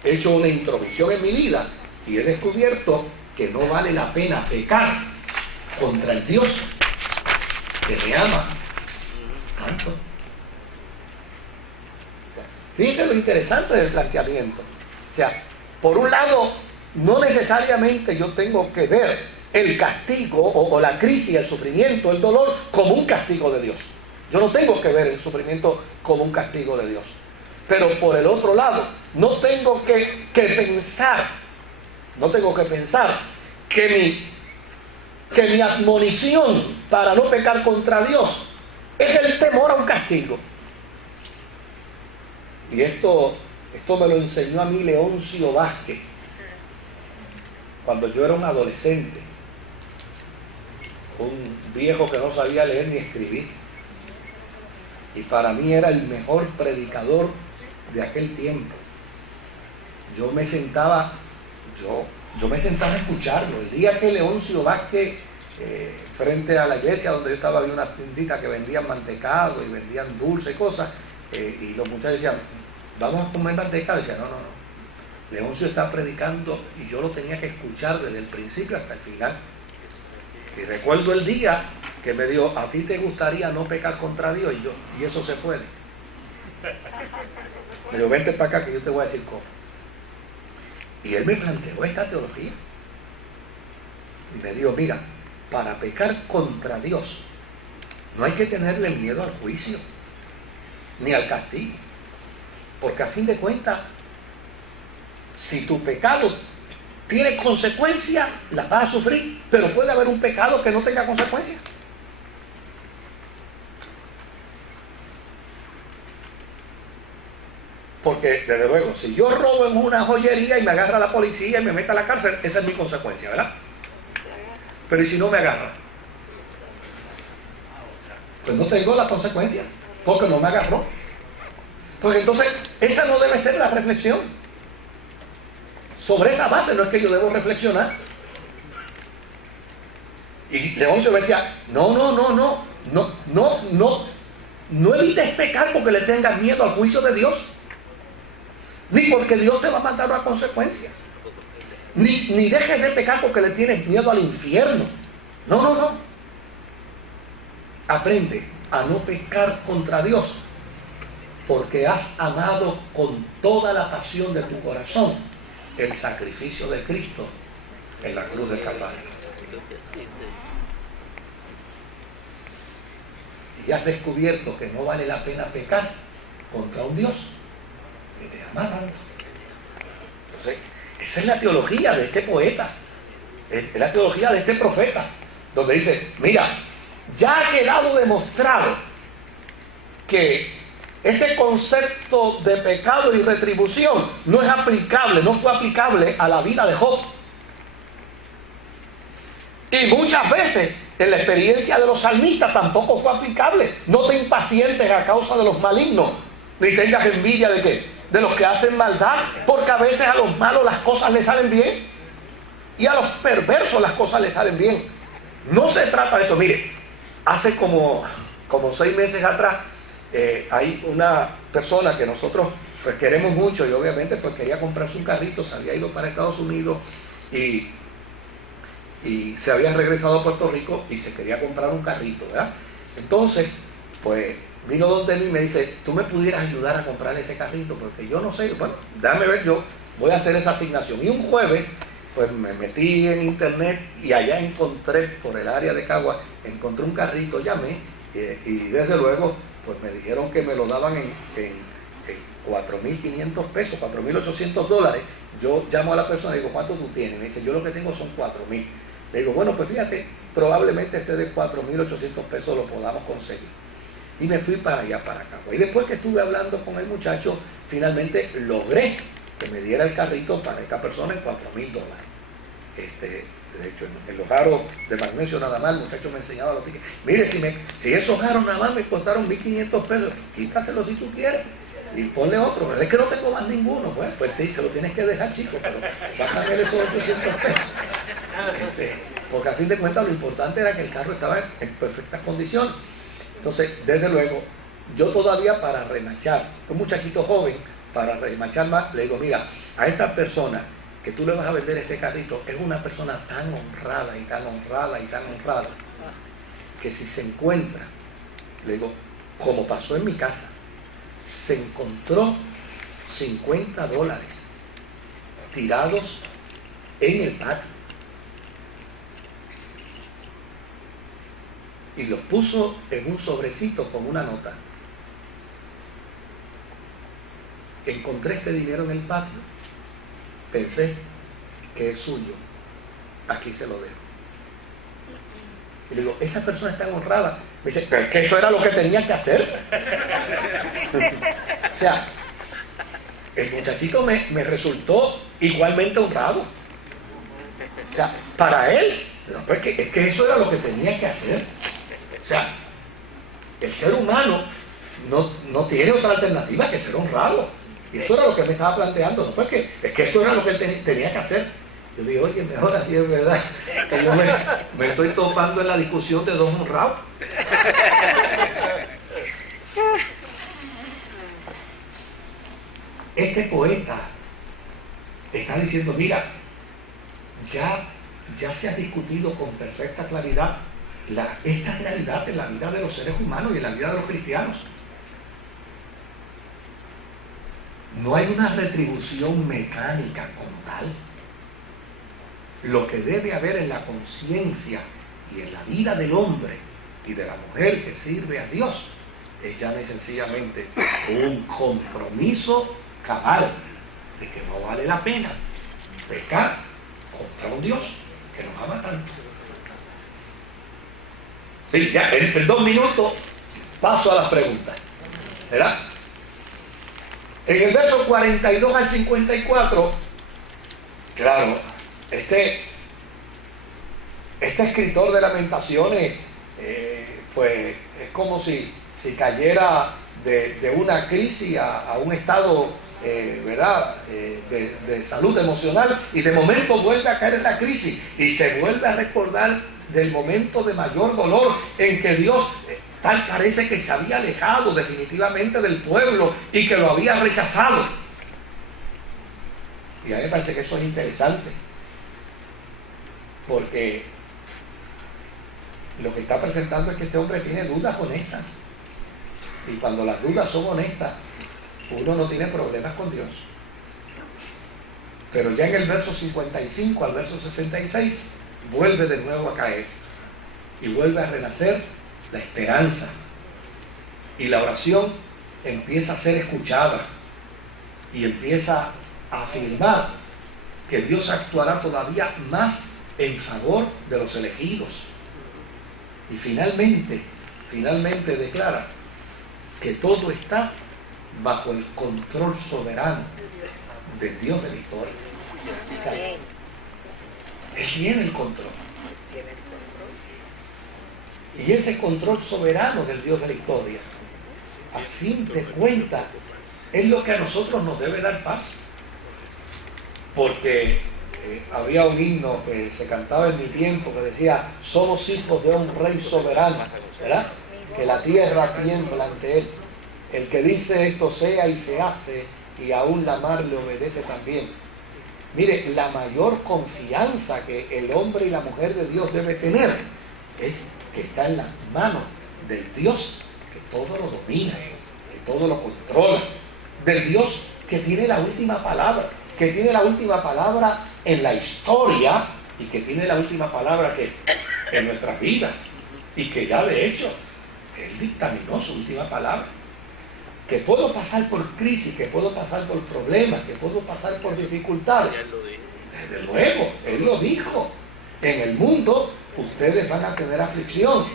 he hecho una introducción en mi vida y he descubierto que no vale la pena pecar contra el Dios que me ama tanto. Fíjense lo interesante del planteamiento. O sea, por un lado, no necesariamente yo tengo que ver el castigo o la crisis, el sufrimiento, el dolor como un castigo de Dios. Yo no tengo que ver el sufrimiento como un castigo de Dios. Pero por el otro lado, no tengo que pensar que mi admonición para no pecar contra Dios es el temor a un castigo. Y esto me lo enseñó a mí Leoncio Vázquez cuando yo era un adolescente, un viejo que no sabía leer ni escribir, y para mí era el mejor predicador de aquel tiempo. Yo me sentaba a escucharlo. El día que Leoncio Vázquez, frente a la iglesia donde yo estaba, había una tiendita que vendían mantecado y vendían dulce y cosas, y los muchachos decían, vamos a comer mantecado. Y decían, no. Leoncio está predicando y yo lo tenía que escuchar desde el principio hasta el final. Y recuerdo el día que me dijo, ¿a ti te gustaría no pecar contra Dios? Y yo, ¿y eso se puede? Me dijo, vente para acá que yo te voy a decir cómo. Y él me planteó esta teología. Y me dijo, mira, para pecar contra Dios no hay que tenerle miedo al juicio, ni al castigo. Porque a fin de cuentas, si tu pecado tiene consecuencias, las vas a sufrir, pero puede haber un pecado que no tenga consecuencias. Porque, desde luego, si yo robo en una joyería y me agarra la policía y me mete a la cárcel, esa es mi consecuencia, ¿verdad? Pero ¿y si no me agarra? Pues no tengo la consecuencia, porque no me agarró. Pues entonces, esa no debe ser la reflexión. Sobre esa base no es que yo debo reflexionar. Y Leoncio me decía, no evites pecar porque le tengas miedo al juicio de Dios, ni porque Dios te va a mandar una consecuencia, ni dejes de pecar porque le tienes miedo al infierno. No. Aprende a no pecar contra Dios porque has amado con toda la pasión de tu corazón el sacrificio de Cristo en la cruz del Calvario. Y has descubierto que no vale la pena pecar contra un Dios que te ama tanto. Entonces, esa es la teología de este poeta, es la teología de este profeta, donde dice, mira, ya ha quedado demostrado que este concepto de pecado y retribución no es aplicable, no fue aplicable a la vida de Job. Y muchas veces en la experiencia de los salmistas tampoco fue aplicable. No te impacientes a causa de los malignos, ni tengas envidia de ¿qué? De los que hacen maldad, porque a veces a los malos las cosas les salen bien y a los perversos las cosas les salen bien. No se trata de eso. Mire, hace como como 6 meses atrás, hay una persona que nosotros pues queremos mucho y obviamente pues quería comprarse un carrito, se había ido para Estados Unidos y se había regresado a Puerto Rico y se quería comprar un carrito, ¿verdad? Entonces, pues vino donde mí y me dice, ¿tú me pudieras ayudar a comprar ese carrito? Porque yo no sé, bueno, déjame ver, yo voy a hacer esa asignación. Y un jueves, pues me metí en internet y allá encontré, por el área de Cagua, encontré un carrito, llamé y desde luego, pues me dijeron que me lo daban en 4.500 pesos, 4.800 dólares. Yo llamo a la persona y digo, ¿cuánto tú tienes? Me dice, yo lo que tengo son 4.000. Le digo, bueno, pues fíjate, probablemente este de 4.800 pesos lo podamos conseguir. Y me fui para allá, para Cagua. Y después que estuve hablando con el muchacho, finalmente logré que me diera el carrito para esta persona en 4.000 dólares. De hecho, en los aros de magnesio nada más, el muchacho me enseñaba los tickets. Mire, si esos aros nada más me costaron 1.500 pesos, quítaselo si tú quieres y ponle otro. Pero es que no tengo más ninguno. Bueno, pues se lo tienes que dejar, chico, pero bájame esos 800 pesos. Porque a fin de cuentas lo importante era que el carro estaba en perfectas condiciones. Entonces, desde luego, yo todavía para remachar, un muchachito joven, para remachar más, le digo, mira, a esta persona que tú le vas a vender este carrito es una persona tan honrada y tan honrada y tan honrada que si se encuentra, le digo, como pasó en mi casa, se encontró 50 dólares tirados en el patio y los puso en un sobrecito con una nota. Encontré este dinero en el patio, pensé que es suyo, aquí se lo dejo. Y le digo, esa persona es tan honrada. Me dice, pero es que eso era lo que tenía que hacer. O sea, el muchachito me resultó igualmente honrado. O sea, para él, pues es que eso era lo que tenía que hacer. O sea, el ser humano no tiene otra alternativa que ser honrado. Y eso era lo que me estaba planteando. No fue que, es que eso era lo que él tenía que hacer. Yo digo, oye, mejor así es verdad. Que yo me estoy topando en la discusión de dos honrados. Este poeta está diciendo, mira, ya se ha discutido con perfecta claridad esta realidad en la vida de los seres humanos y en la vida de los cristianos. No hay una retribución mecánica como tal. Lo que debe haber en la conciencia y en la vida del hombre y de la mujer que sirve a Dios es ya sencillamente un compromiso cabal de que no vale la pena pecar contra un Dios que nos ama tanto. Sí, ya en 2 minutos paso a las preguntas, ¿verdad? En el verso 42 al 54, claro, este escritor de Lamentaciones, pues es como si cayera de una crisis a un estado, ¿verdad?, de salud emocional, y de momento vuelve a caer en la crisis y se vuelve a recordar del momento de mayor dolor en que Dios tal parece que se había alejado definitivamente del pueblo y que lo había rechazado. Y a mí me parece que eso es interesante, porque lo que está presentando es que este hombre tiene dudas honestas, y cuando las dudas son honestas uno no tiene problemas con Dios. Pero ya en el verso 55 al verso 66 vuelve de nuevo a caer y vuelve a renacer la esperanza, y la oración empieza a ser escuchada y empieza a afirmar que Dios actuará todavía más en favor de los elegidos, y finalmente declara que todo está bajo el control soberano del Dios de la historia. O sea, Él tiene el control. Y ese control soberano del Dios de la historia, a fin de cuentas, es lo que a nosotros nos debe dar paz. Porque había un himno que se cantaba en mi tiempo que decía, somos hijos de un rey soberano, ¿verdad? que la tierra tiembla ante él. El que dice esto sea y se hace, y aún la mar le obedece también. Mire, la mayor confianza que el hombre y la mujer de Dios debe tener es que está en las manos del Dios que todo lo domina, que todo lo controla, del Dios que tiene la última palabra, que tiene la última palabra en la historia y que tiene la última palabra que en nuestras vidas, y que ya de hecho Él dictaminó su última palabra. Que puedo pasar por crisis, que puedo pasar por problemas, que puedo pasar por dificultades. Desde luego, Él lo dijo. En el mundo ustedes van a tener aflicción,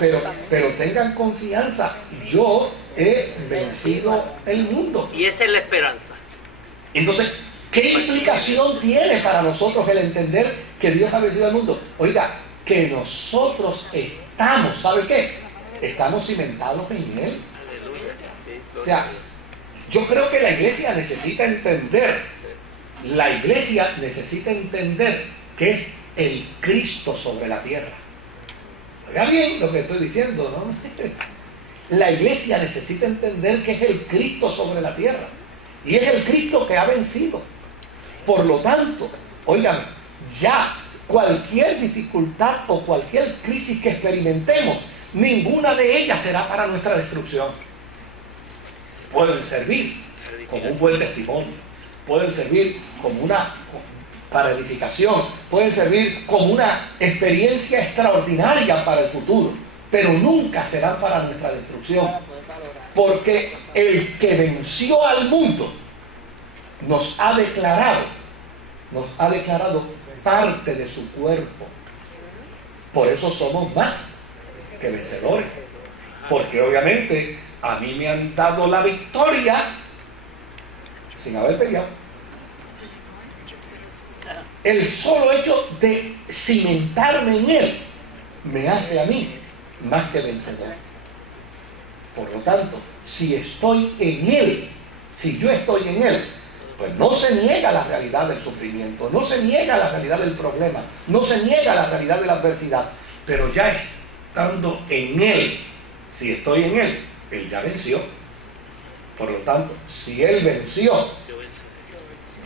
pero tengan confianza. Yo he vencido el mundo. Y esa es la esperanza. Entonces, ¿qué implicación tiene para nosotros el entender que Dios ha vencido el mundo? Oiga, que nosotros estamos, ¿sabe qué? Estamos cimentados en Él. O sea, yo creo que la iglesia necesita entender que es el Cristo sobre la tierra. Oiga bien lo que estoy diciendo, ¿no? La iglesia necesita entender que es el Cristo sobre la tierra. Y es el Cristo que ha vencido. Por lo tanto, oigan, ya cualquier dificultad o cualquier crisis que experimentemos, ninguna de ellas será para nuestra destrucción. Pueden servir como un buen testimonio, pueden servir como para edificación, pueden servir como una experiencia extraordinaria para el futuro, pero nunca serán para nuestra destrucción, porque el que venció al mundo nos ha declarado parte de su cuerpo. Por eso somos más que vencedores, porque obviamente a mí me han dado la victoria sin haber peleado. El solo hecho de cimentarme en Él me hace a mí más que vencedor. Por lo tanto, si estoy en Él, si yo estoy en Él, pues no se niega la realidad del sufrimiento, no se niega la realidad del problema, no se niega la realidad de la adversidad, pero ya estando en Él, si estoy en Él, Él ya venció. Por lo tanto, si Él venció,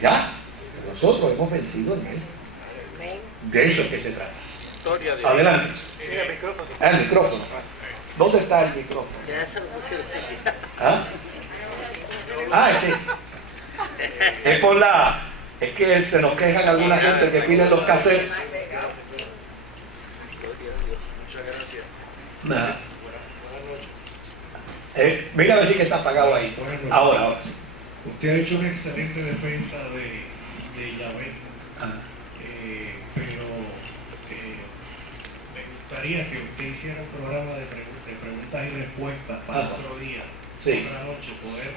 ya nosotros hemos vencido en Él. De eso es que se trata. Adelante. El micrófono. ¿Dónde está el micrófono? Es que se nos quejan alguna gente que piden los cassettes. Muchas gracias. Nada. Mira a ver si que está apagado ahí. Ahora. Usted ha hecho una excelente defensa de Yahvé, pero me gustaría que usted hiciera un programa de preguntas y respuestas para otro día, otra noche, poder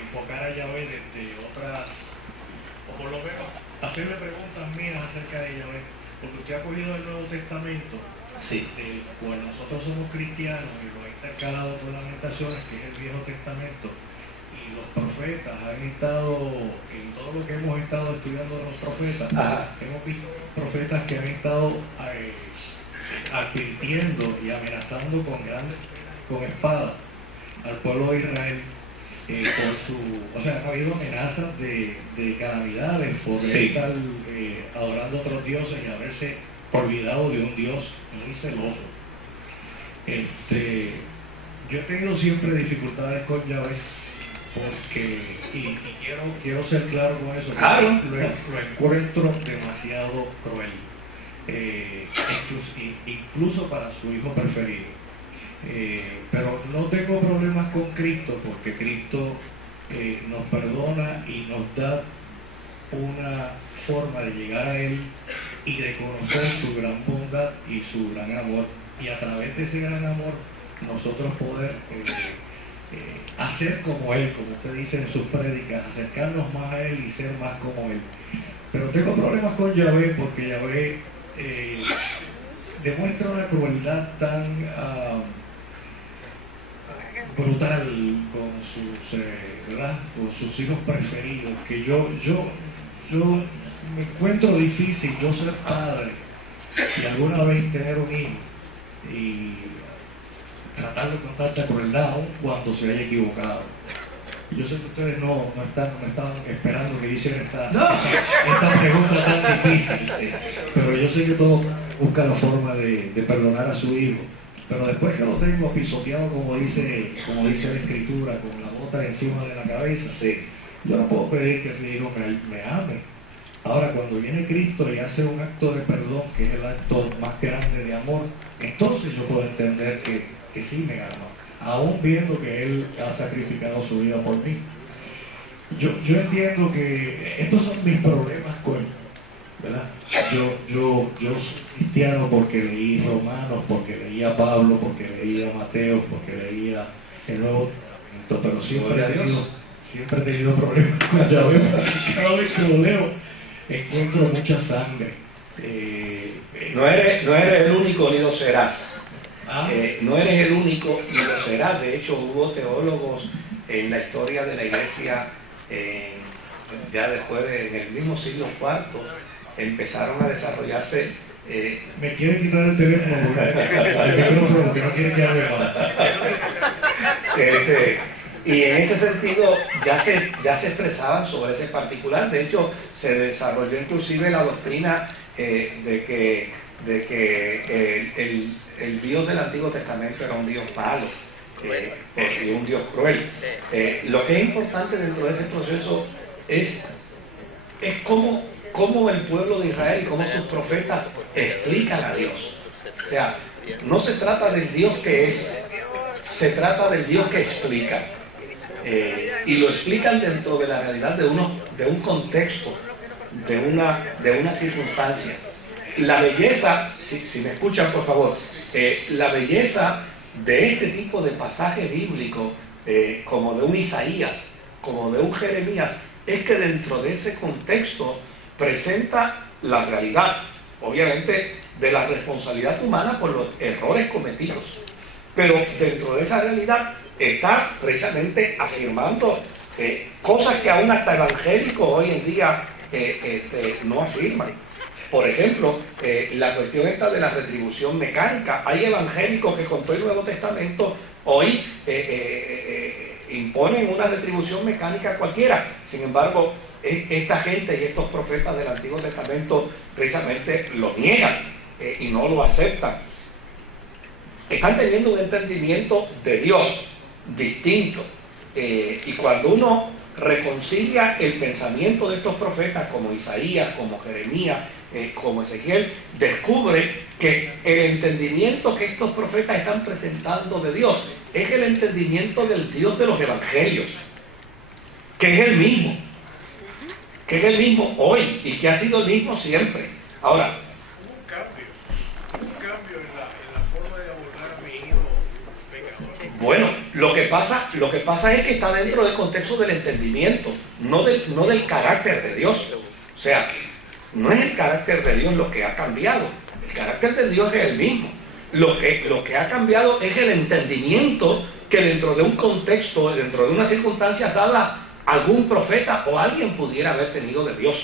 enfocar a Yahvé desde otras, o por lo menos hacerle preguntas mías acerca de Yahvé, porque usted ha cogido el Nuevo Testamento, del cual nosotros somos cristianos, y lo ha intercalado con Lamentaciones, que es el Viejo Testamento, y los profetas han estado, en todo lo que hemos estado estudiando de los profetas, hemos visto profetas que han estado advirtiendo y amenazando con espada al pueblo de Israel, o sea, ha habido amenazas de calamidades por estar adorando a otros dioses y haberse olvidado de un Dios muy celoso. Yo he tenido siempre dificultades con Yahvé, porque, y quiero ser claro con eso, lo encuentro demasiado cruel, incluso para su hijo preferido. Pero no tengo problemas con Cristo, porque Cristo nos perdona y nos da una forma de llegar a Él y de conocer su gran bondad y su gran amor, y a través de ese gran amor nosotros poder hacer como Él, como usted dice en sus prédicas, acercarnos más a Él y ser más como Él. Pero tengo problemas con Yahvé, porque Yahvé demuestra una crueldad tan brutal con sus hijos preferidos, que yo me encuentro difícil yo ser padre y alguna vez tener un hijo y tratarlo con tanta crueldad aun cuando se haya equivocado. Yo sé que ustedes no estaban esperando que hiciera esta pregunta tan difícil, pero yo sé que todos buscan la forma de perdonar a su hijo. Pero después que lo tengo pisoteado, como dice la Escritura, con la bota encima de la cabeza, yo no puedo pedir que ese hijo me ame. Ahora, cuando viene Cristo y hace un acto de perdón, que es el acto más grande de amor, entonces yo puedo entender que sí me ama, aún viendo que Él ha sacrificado su vida por mí. Yo entiendo que estos son mis problemas con Él, ¿verdad? Yo soy cristiano porque leí Romanos, porque leía Pablo, porque leía Mateo, porque leía el Nuevo Testamento, pero siempre he tenido problemas con la llave. Cada vez que lo leo encuentro mucha sangre. No eres el único ni lo serás. No eres el único ni lo serás. De hecho, hubo teólogos en la historia de la iglesia, ya después en el mismo siglo IV, empezaron a desarrollarse. Me quieren quitar el teléfono porque no quieren que hable más. Y en ese sentido ya se expresaban sobre ese particular. De hecho, se desarrolló inclusive la doctrina de que el Dios del Antiguo Testamento era un Dios malo y un Dios cruel. Lo que es importante dentro de ese proceso es cómo el pueblo de Israel y cómo sus profetas explican a Dios. O sea, no se trata del Dios que es, se trata del Dios que explica. Y lo explican dentro de la realidad de un contexto, de una circunstancia. La belleza, si me escuchan por favor, la belleza de este tipo de pasaje bíblico, como de un Isaías, como de un Jeremías, es que dentro de ese contexto presenta la realidad, obviamente, de la responsabilidad humana por los errores cometidos, pero dentro de esa realidad está precisamente afirmando cosas que aún hasta evangélicos hoy en día no afirman. Por ejemplo, la cuestión esta de la retribución mecánica. Hay evangélicos que con todo el Nuevo Testamento hoy imponen una retribución mecánica cualquiera. Sin embargo, esta gente y estos profetas del Antiguo Testamento precisamente lo niegan y no lo aceptan. Están teniendo un entendimiento de Dios distinto. Y cuando uno reconcilia el pensamiento de estos profetas como Isaías, como Jeremías, como Ezequiel, descubre que el entendimiento que estos profetas están presentando de Dios es el entendimiento del Dios de los evangelios, que es el mismo hoy y que ha sido el mismo siempre. Ahora, un cambio en la forma de abordar a mi hijo pecador. Bueno, lo que pasa es que está dentro del contexto del entendimiento, no del carácter de Dios. O sea, no es el carácter de Dios lo que ha cambiado, el carácter de Dios es el mismo. Lo que ha cambiado es el entendimiento que dentro de un contexto, dentro de unas circunstancias dadas, algún profeta o alguien pudiera haber tenido de Dios.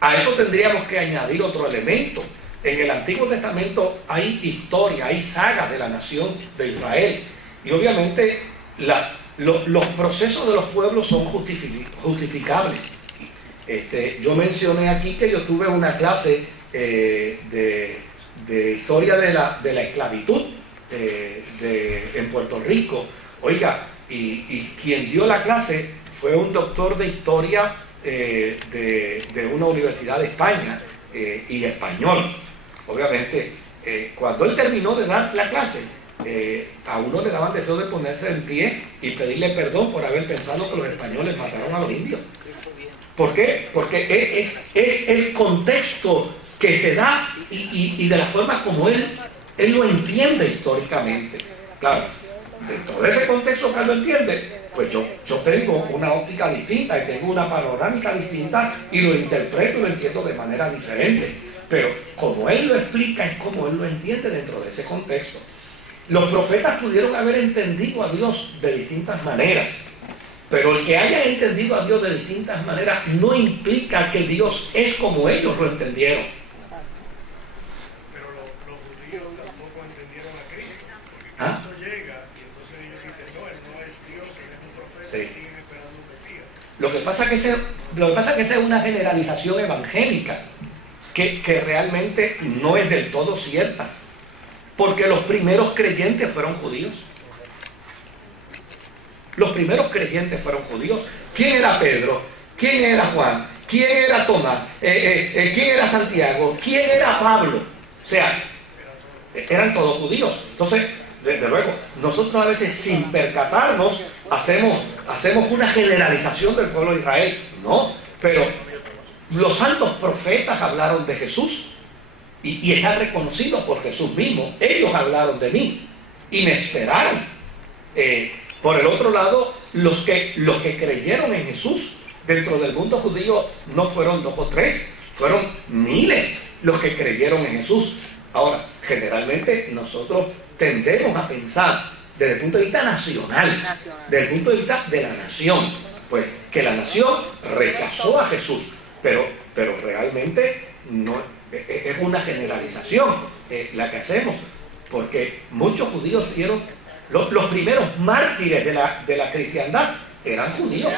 A eso tendríamos que añadir otro elemento. En el Antiguo Testamento hay historia, hay sagas de la nación de Israel. Y obviamente los procesos de los pueblos son justificables. Yo mencioné aquí que yo tuve una clase de historia de la esclavitud en Puerto Rico. Oiga, y quien dio la clase fue un doctor de historia de una universidad de España y español. Obviamente, cuando él terminó de dar la clase, a uno le daban deseo de ponerse en pie y pedirle perdón por haber pensado que los españoles mataron a los indios. ¿Por qué? Porque es el contexto que se da y de la forma como él lo entiende históricamente. Claro, dentro de ese contexto que él lo entiende, pues yo tengo una óptica distinta y tengo una panorámica distinta y lo interpreto y lo entiendo de manera diferente. Pero como él lo explica es como él lo entiende dentro de ese contexto. Los profetas pudieron haber entendido a Dios de distintas maneras, pero el que haya entendido a Dios de distintas maneras no implica que Dios es como ellos lo entendieron. Pero los judíos tampoco entendieron a Cristo, porque ¿Ah? Cristo llega Lo que pasa es que esa es una generalización evangélica que realmente no es del todo cierta, porque los primeros creyentes fueron judíos. Los primeros creyentes fueron judíos. ¿Quién era Pedro? ¿Quién era Juan? ¿Quién era Tomás? ¿Quién era Santiago? ¿Quién era Pablo? O sea, eran todos judíos. Entonces, desde luego, nosotros a veces sin percatarnos hacemos una generalización del pueblo de Israel. No, pero los santos profetas hablaron de Jesús y están reconocidos por Jesús mismo. Ellos hablaron de mí y me esperaron. Por el otro lado, los que creyeron en Jesús dentro del mundo judío no fueron 2 o 3, fueron miles los que creyeron en Jesús. Ahora, generalmente nosotros tendemos a pensar desde el punto de vista nacional, desde el punto de vista de la nación, pues que la nación rechazó a Jesús, pero realmente no es una generalización la que hacemos, porque muchos judíos dieron, los primeros mártires de la cristiandad eran judíos.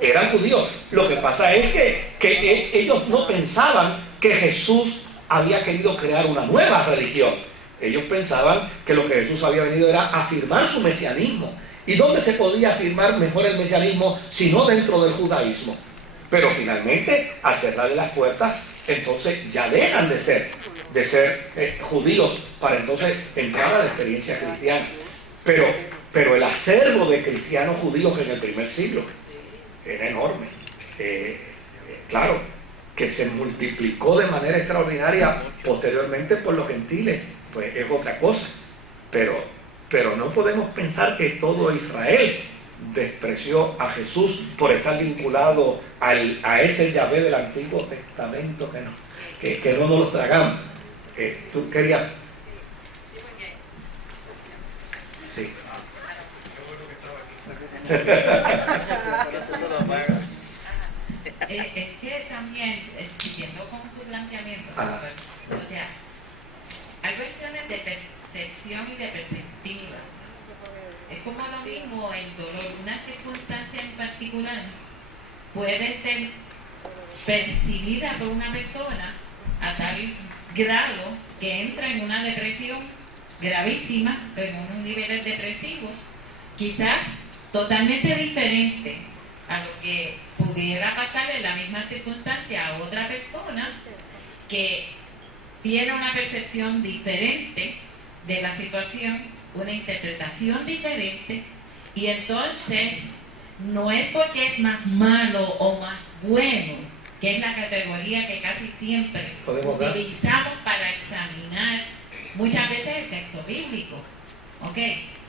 Eran judíos. Lo que pasa es que ellos no pensaban que Jesús había querido crear una nueva religión. Ellos pensaban que lo que Jesús había venido era afirmar su mesianismo. ¿Y dónde se podía afirmar mejor el mesianismo si no dentro del judaísmo? Pero finalmente, al cerrarle las puertas, entonces ya dejan de ser judíos para entonces entrar a la experiencia cristiana. Pero el acervo de cristianos judíos en el primer siglo era enorme. Claro, que se multiplicó de manera extraordinaria posteriormente por los gentiles, pues es otra cosa. Pero no podemos pensar que todo Israel despreció a Jesús por estar vinculado a ese Yahvé del Antiguo Testamento que no nos lo tragamos. Tú querías... Sí. Es que también, siguiendo con su planteamiento, o sea, hay cuestiones de percepción y de perspectiva. Es como lo mismo el dolor. Una circunstancia en particular puede ser percibida por una persona a tal grado que entra en una depresión gravísima, en unos niveles depresivos, quizás totalmente diferente a lo que pudiera pasar en la misma circunstancia a otra persona que tiene una percepción diferente de la situación, una interpretación diferente, y entonces no es porque es más malo o más bueno, que es la categoría que casi siempre utilizamos para examinar muchas veces el texto bíblico, ¿ok?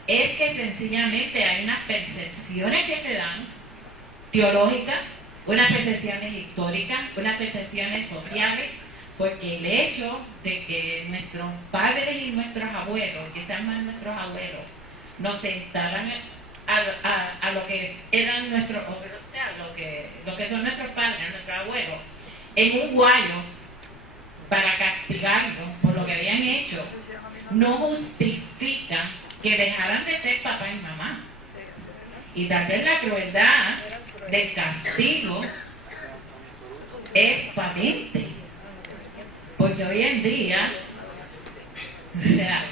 Es que sencillamente hay unas percepciones que se dan teológicas, unas percepciones históricas, unas percepciones sociales, porque el hecho de que nuestros padres y nuestros abuelos, quizás más nuestros abuelos, nos sentaran a lo que eran nuestros, o sea, lo que son nuestros padres, nuestros abuelos, en un guayo para castigarlos por lo que habían hecho, no justifica que dejaran de ser papá y mamá. Y tal vez la crueldad del castigo es patente, porque hoy en día, o sea,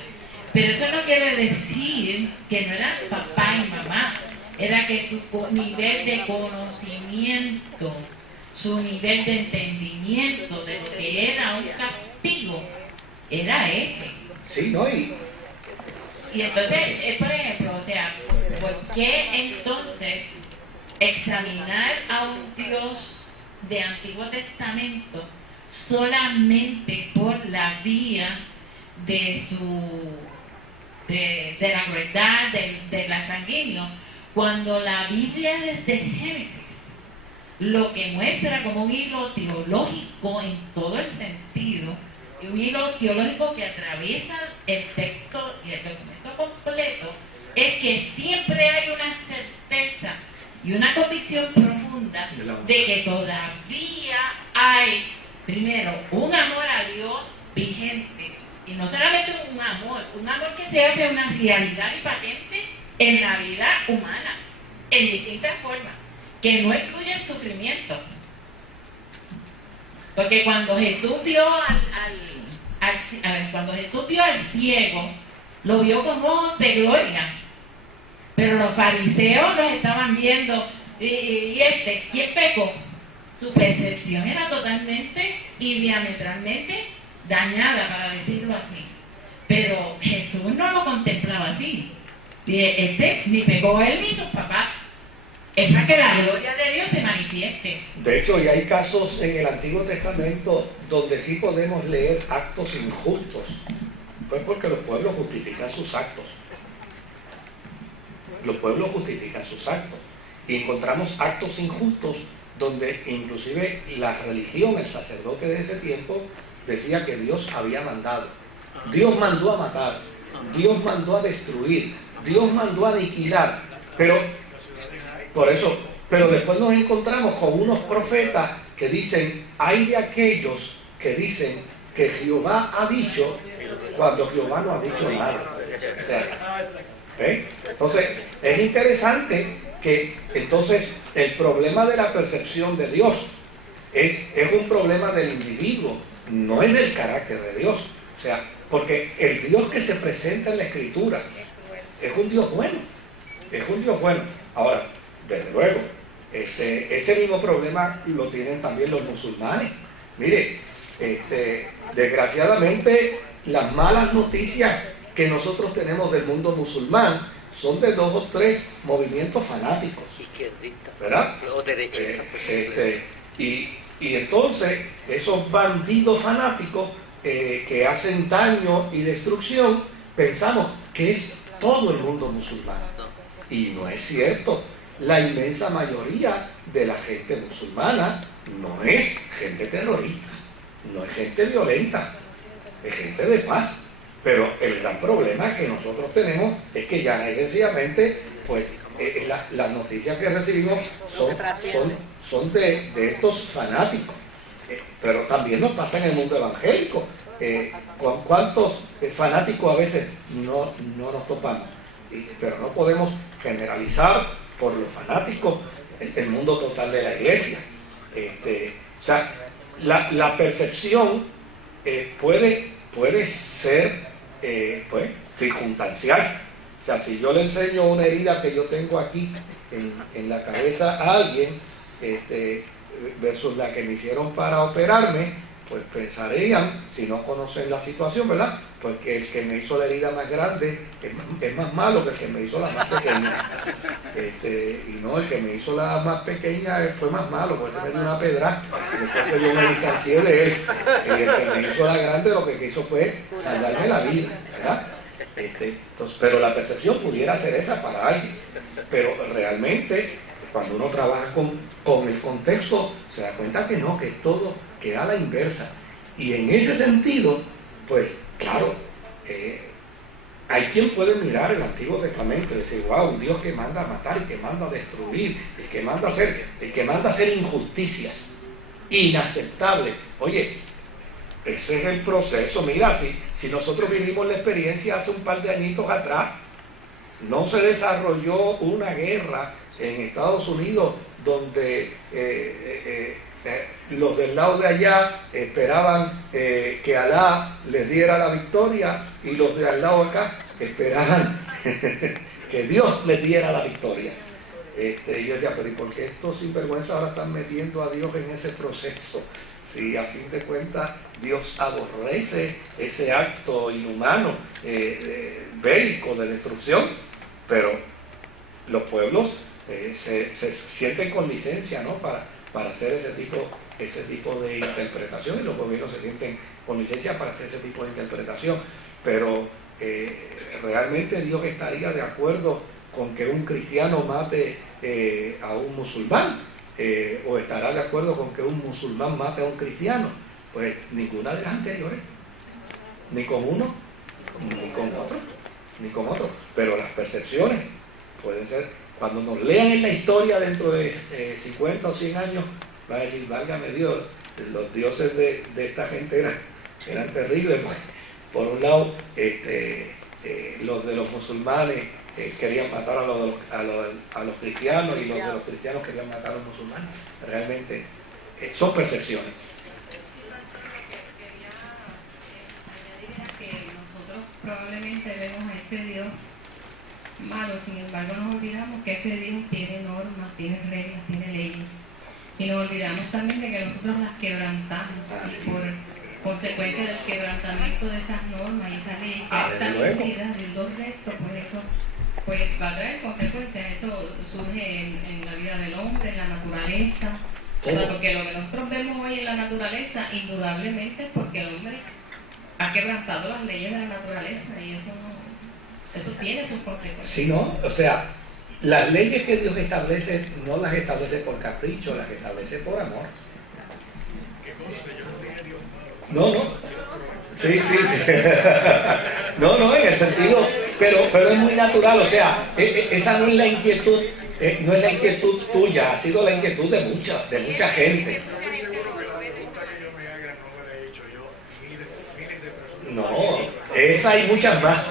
pero eso no quiere decir que no eran papá y mamá, era que su nivel de conocimiento, su nivel de entendimiento de lo que era un castigo era ese. Sí, ¿no? Y entonces, por ejemplo, o sea, ¿por qué entonces examinar a un Dios de Antiguo Testamento solamente por la vía de la crueldad, de la sanguíneo, cuando la Biblia desde Génesis lo que muestra como un hilo teológico en todo el sentido, y un hilo teológico que atraviesa el texto y el documento completo, es que siempre hay una certeza y una convicción profunda de que todavía hay, primero, un amor a Dios vigente, y no solamente un amor que se hace una realidad y patente en la vida humana, en distintas formas, que no incluye el sufrimiento. Porque cuando Jesús vio cuando Jesús vio al ciego, lo vio con ojos de gloria. Pero los fariseos los estaban viendo, ¿quién pecó? Su percepción era totalmente y diametralmente dañada, para decirlo así. Pero Jesús no lo contemplaba así. Ni pecó él ni sus papás. Es para que la gloria de Dios se manifieste. De hecho, y hay casos en el Antiguo Testamento donde sí podemos leer actos injustos. Pues porque los pueblos justifican sus actos. Los pueblos justifican sus actos. Y encontramos actos injustos donde inclusive la religión, el sacerdote de ese tiempo, decía que Dios había mandado. Dios mandó a matar. Dios mandó a destruir. Dios mandó a aniquilar. Pero después nos encontramos con unos profetas que dicen, hay de aquellos que dicen que Jehová ha dicho cuando Jehová no ha dicho nada. O sea, entonces, es interesante que entonces el problema de la percepción de Dios es un problema del individuo, no es del carácter de Dios. O sea, porque el Dios que se presenta en la Escritura es un Dios bueno, es un Dios bueno. Ahora, desde luego, ese mismo problema lo tienen también los musulmanes. Mire, desgraciadamente las malas noticias que nosotros tenemos del mundo musulmán son de 2 o 3 movimientos fanáticos, ¿verdad? O derechistas. Y entonces esos bandidos fanáticos que hacen daño y destrucción, pensamos que es todo el mundo musulmán. Y no es cierto. La inmensa mayoría de la gente musulmana no es gente terrorista, no es gente violenta, es gente de paz. Pero el gran problema que nosotros tenemos es que ya sencillamente, pues, las noticias que recibimos son de estos fanáticos. Pero también nos pasa en el mundo evangélico. ¿Cuántos fanáticos a veces no nos topamos? Pero no podemos generalizar por los fanáticos el mundo total de la iglesia. O sea, la percepción puede ser pues circunstancial. O sea, si yo le enseño una herida que yo tengo aquí en la cabeza a alguien, versus la que me hicieron para operarme, pues pensarían, si no conocen la situación, ¿verdad?, pues que el que me hizo la herida más grande es más malo que el que me hizo la más pequeña. Y no, el que me hizo la más pequeña fue más malo, porque se me dio una pedra, y después yo me distancié de él. Y el que me hizo la grande lo que quiso fue salvarme la vida, ¿verdad? Entonces, pero la percepción pudiera ser esa para alguien, pero realmente cuando uno trabaja con el contexto se da cuenta que no, que todo queda a la inversa. Y en ese sentido, pues claro, hay quien puede mirar el Antiguo Testamento y decir, wow, un Dios que manda a matar y que manda a destruir y que manda a hacer injusticias inaceptables. Oye, ese es el proceso. Mira, si nosotros vivimos la experiencia hace un par de añitos atrás, no se desarrolló una guerra en Estados Unidos donde los del lado de allá esperaban que Alá les diera la victoria y los de al lado acá esperaban que Dios les diera la victoria. Y yo decía, pero ¿y por qué estos sinvergüenzas ahora están metiendo a Dios en ese proceso? Si a fin de cuentas Dios aborrece ese acto inhumano, bélico, de destrucción, pero los pueblos se sienten con licencia, ¿no?, para hacer ese tipo de interpretación, y los gobiernos se sienten con licencia para hacer ese tipo de interpretación. Pero realmente Dios estaría de acuerdo con que un cristiano mate a un musulmán, o estará de acuerdo con que un musulmán mate a un cristiano. Pues ninguna de las anteriores, ni con uno ni con otro. Pero las percepciones pueden ser, cuando nos lean en la historia dentro de 50 o 100 años, van a decir, válgame Dios, los dioses de esta gente eran terribles. Pues, por un lado, los de los musulmanes querían matar a los cristianos y los de los cristianos querían matar a los musulmanes. Realmente son percepciones. Probablemente vemos a este Dios malo, sin embargo nos olvidamos que este Dios tiene normas, tiene reglas, tiene leyes, y nos olvidamos también de que nosotros las quebrantamos, y por consecuencia del quebrantamiento de esas normas y esas leyes, que esta necesidad del dos restos, pues eso pues va a traer consecuencias. Eso surge en la vida del hombre, en la naturaleza, o sea, porque lo que nosotros vemos hoy en la naturaleza, indudablemente es porque el hombre ha quebrantado las leyes de la naturaleza, y eso tiene sus consecuencias. Sí, ¿no? O sea, las leyes que Dios establece no las establece por capricho, las establece por amor. No. Sí. No, en el sentido, pero es muy natural, o sea, esa no es la inquietud, no es la inquietud tuya, ha sido la inquietud de mucha gente. No, esa y muchas más.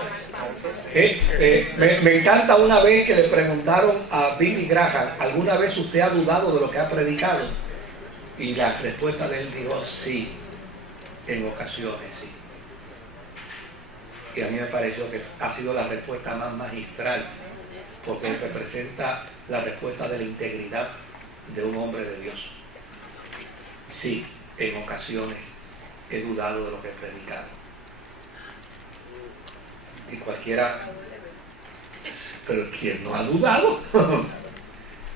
Me encanta una vez que le preguntaron a Billy Graham, ¿alguna vez usted ha dudado de lo que ha predicado? Y la respuesta de él dijo, sí, en ocasiones sí. Y a mí me pareció que ha sido la respuesta más magistral, porque representa la respuesta de la integridad de un hombre de Dios. Sí, en ocasiones he dudado de lo que he predicado. Y cualquiera, pero ¿quién no ha dudado?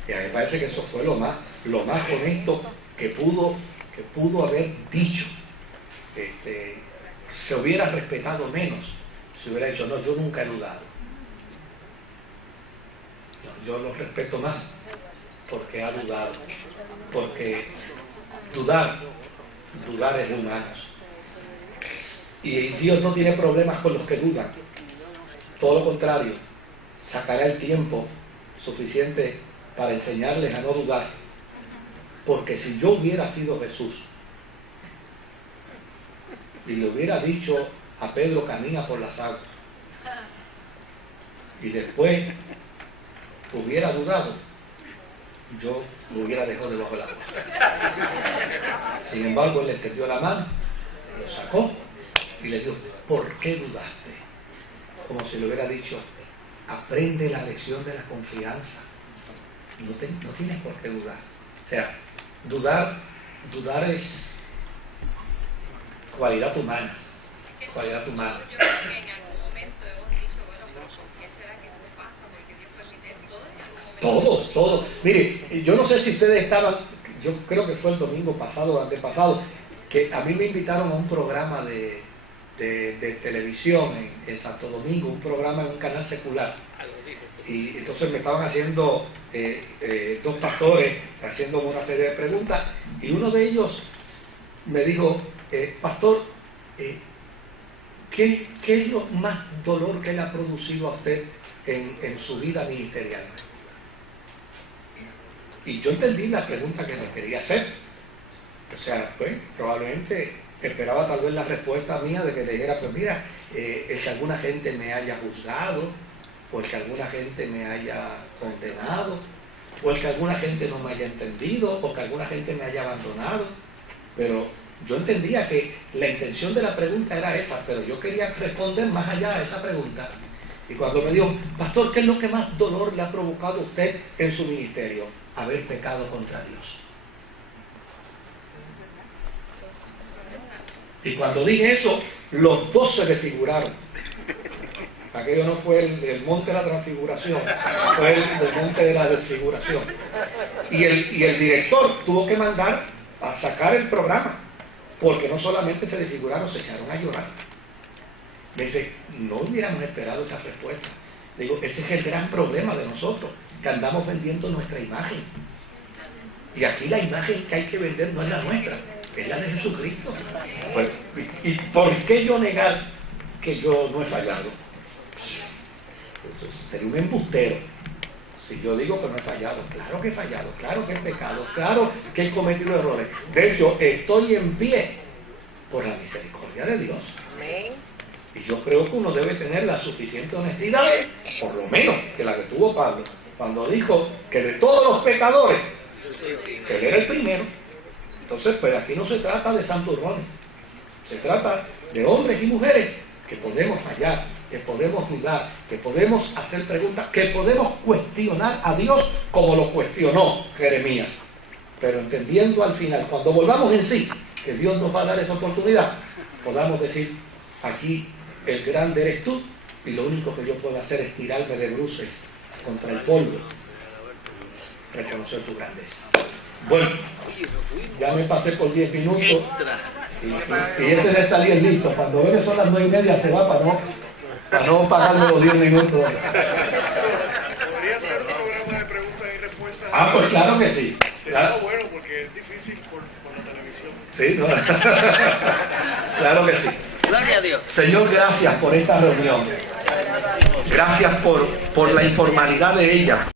Y a mí me parece que eso fue lo más honesto que pudo haber dicho. Se hubiera respetado menos si hubiera dicho, no, yo nunca he dudado. No, yo lo respeto más porque ha dudado, porque dudar es de humanos. Y Dios no tiene problemas con los que dudan. Todo lo contrario, sacará el tiempo suficiente para enseñarles a no dudar. Porque si yo hubiera sido Jesús y le hubiera dicho a Pedro, camina por las aguas, y después hubiera dudado, yo lo hubiera dejado debajo del agua. Sin embargo, él le extendió la mano, lo sacó y le dijo, ¿por qué dudaste? Como si le hubiera dicho, aprende la lección de la confianza. No tienes por qué dudar. O sea, dudar es cualidad humana. Cualidad humana. Yo creo que en algún momento hemos dicho, bueno, pero ¿por qué será que esto pasa? Porque Dios permite todo en algún momento. Todos. Mire, yo no sé si ustedes estaban, yo creo que fue el domingo pasado o antepasado, que a mí me invitaron a un programa de televisión en Santo Domingo, un programa en un canal secular. Y entonces me estaban haciendo dos pastores, haciendo una serie de preguntas, y uno de ellos me dijo, pastor, ¿qué es lo más dolor que le ha producido a usted en su vida ministerial? Y yo entendí la pregunta que me quería hacer. O sea, pues probablemente esperaba tal vez la respuesta mía de que le dijera, pues mira, el que alguna gente me haya juzgado, o el que alguna gente me haya condenado, o el que alguna gente no me haya entendido, o que alguna gente me haya abandonado. Pero yo entendía que la intención de la pregunta era esa, pero yo quería responder más allá de esa pregunta. Y cuando me dijo, pastor, ¿qué es lo que más dolor le ha provocado a usted en su ministerio? Haber pecado contra Dios. Y cuando dije eso, los dos se desfiguraron. Aquello no fue el monte de la transfiguración, fue el monte de la desfiguración. Y el director tuvo que mandar a sacar el programa, porque no solamente se desfiguraron, se echaron a llorar. Me dice, no hubiéramos esperado esa respuesta. Digo, ese es el gran problema de nosotros, que andamos vendiendo nuestra imagen. Y aquí la imagen que hay que vender no es la nuestra, es la de Jesucristo. Pues, ¿y por qué yo negar que yo no he fallado? Pues, sería un embustero si yo digo que no he fallado. Claro que he fallado, claro que he pecado, claro que he cometido errores. De hecho, estoy en pie por la misericordia de Dios. Y yo creo que uno debe tener la suficiente honestidad, por lo menos que la que tuvo Pablo, cuando dijo que de todos los pecadores, que él era el primero. Entonces, pues aquí no se trata de santurrones, se trata de hombres y mujeres que podemos fallar, que podemos dudar, que podemos hacer preguntas, que podemos cuestionar a Dios como lo cuestionó Jeremías. Pero entendiendo al final, cuando volvamos en sí, que Dios nos va a dar esa oportunidad, podamos decir, aquí el grande eres tú, y lo único que yo puedo hacer es tirarme de bruces contra el polvo, reconocer tu grandeza. Bueno, ya me pasé por 10 minutos y este de esta 10 listo. Cuando ve que son las 9:30 se va para no pagarme los 10 minutos. ¿Podría ser un programa de preguntas y respuestas? Ah, pues claro que sí. Sería bueno porque es difícil por la televisión. Sí, no. Claro que sí. Gloria a Dios. Señor, gracias por esta reunión. Gracias por la informalidad de ella.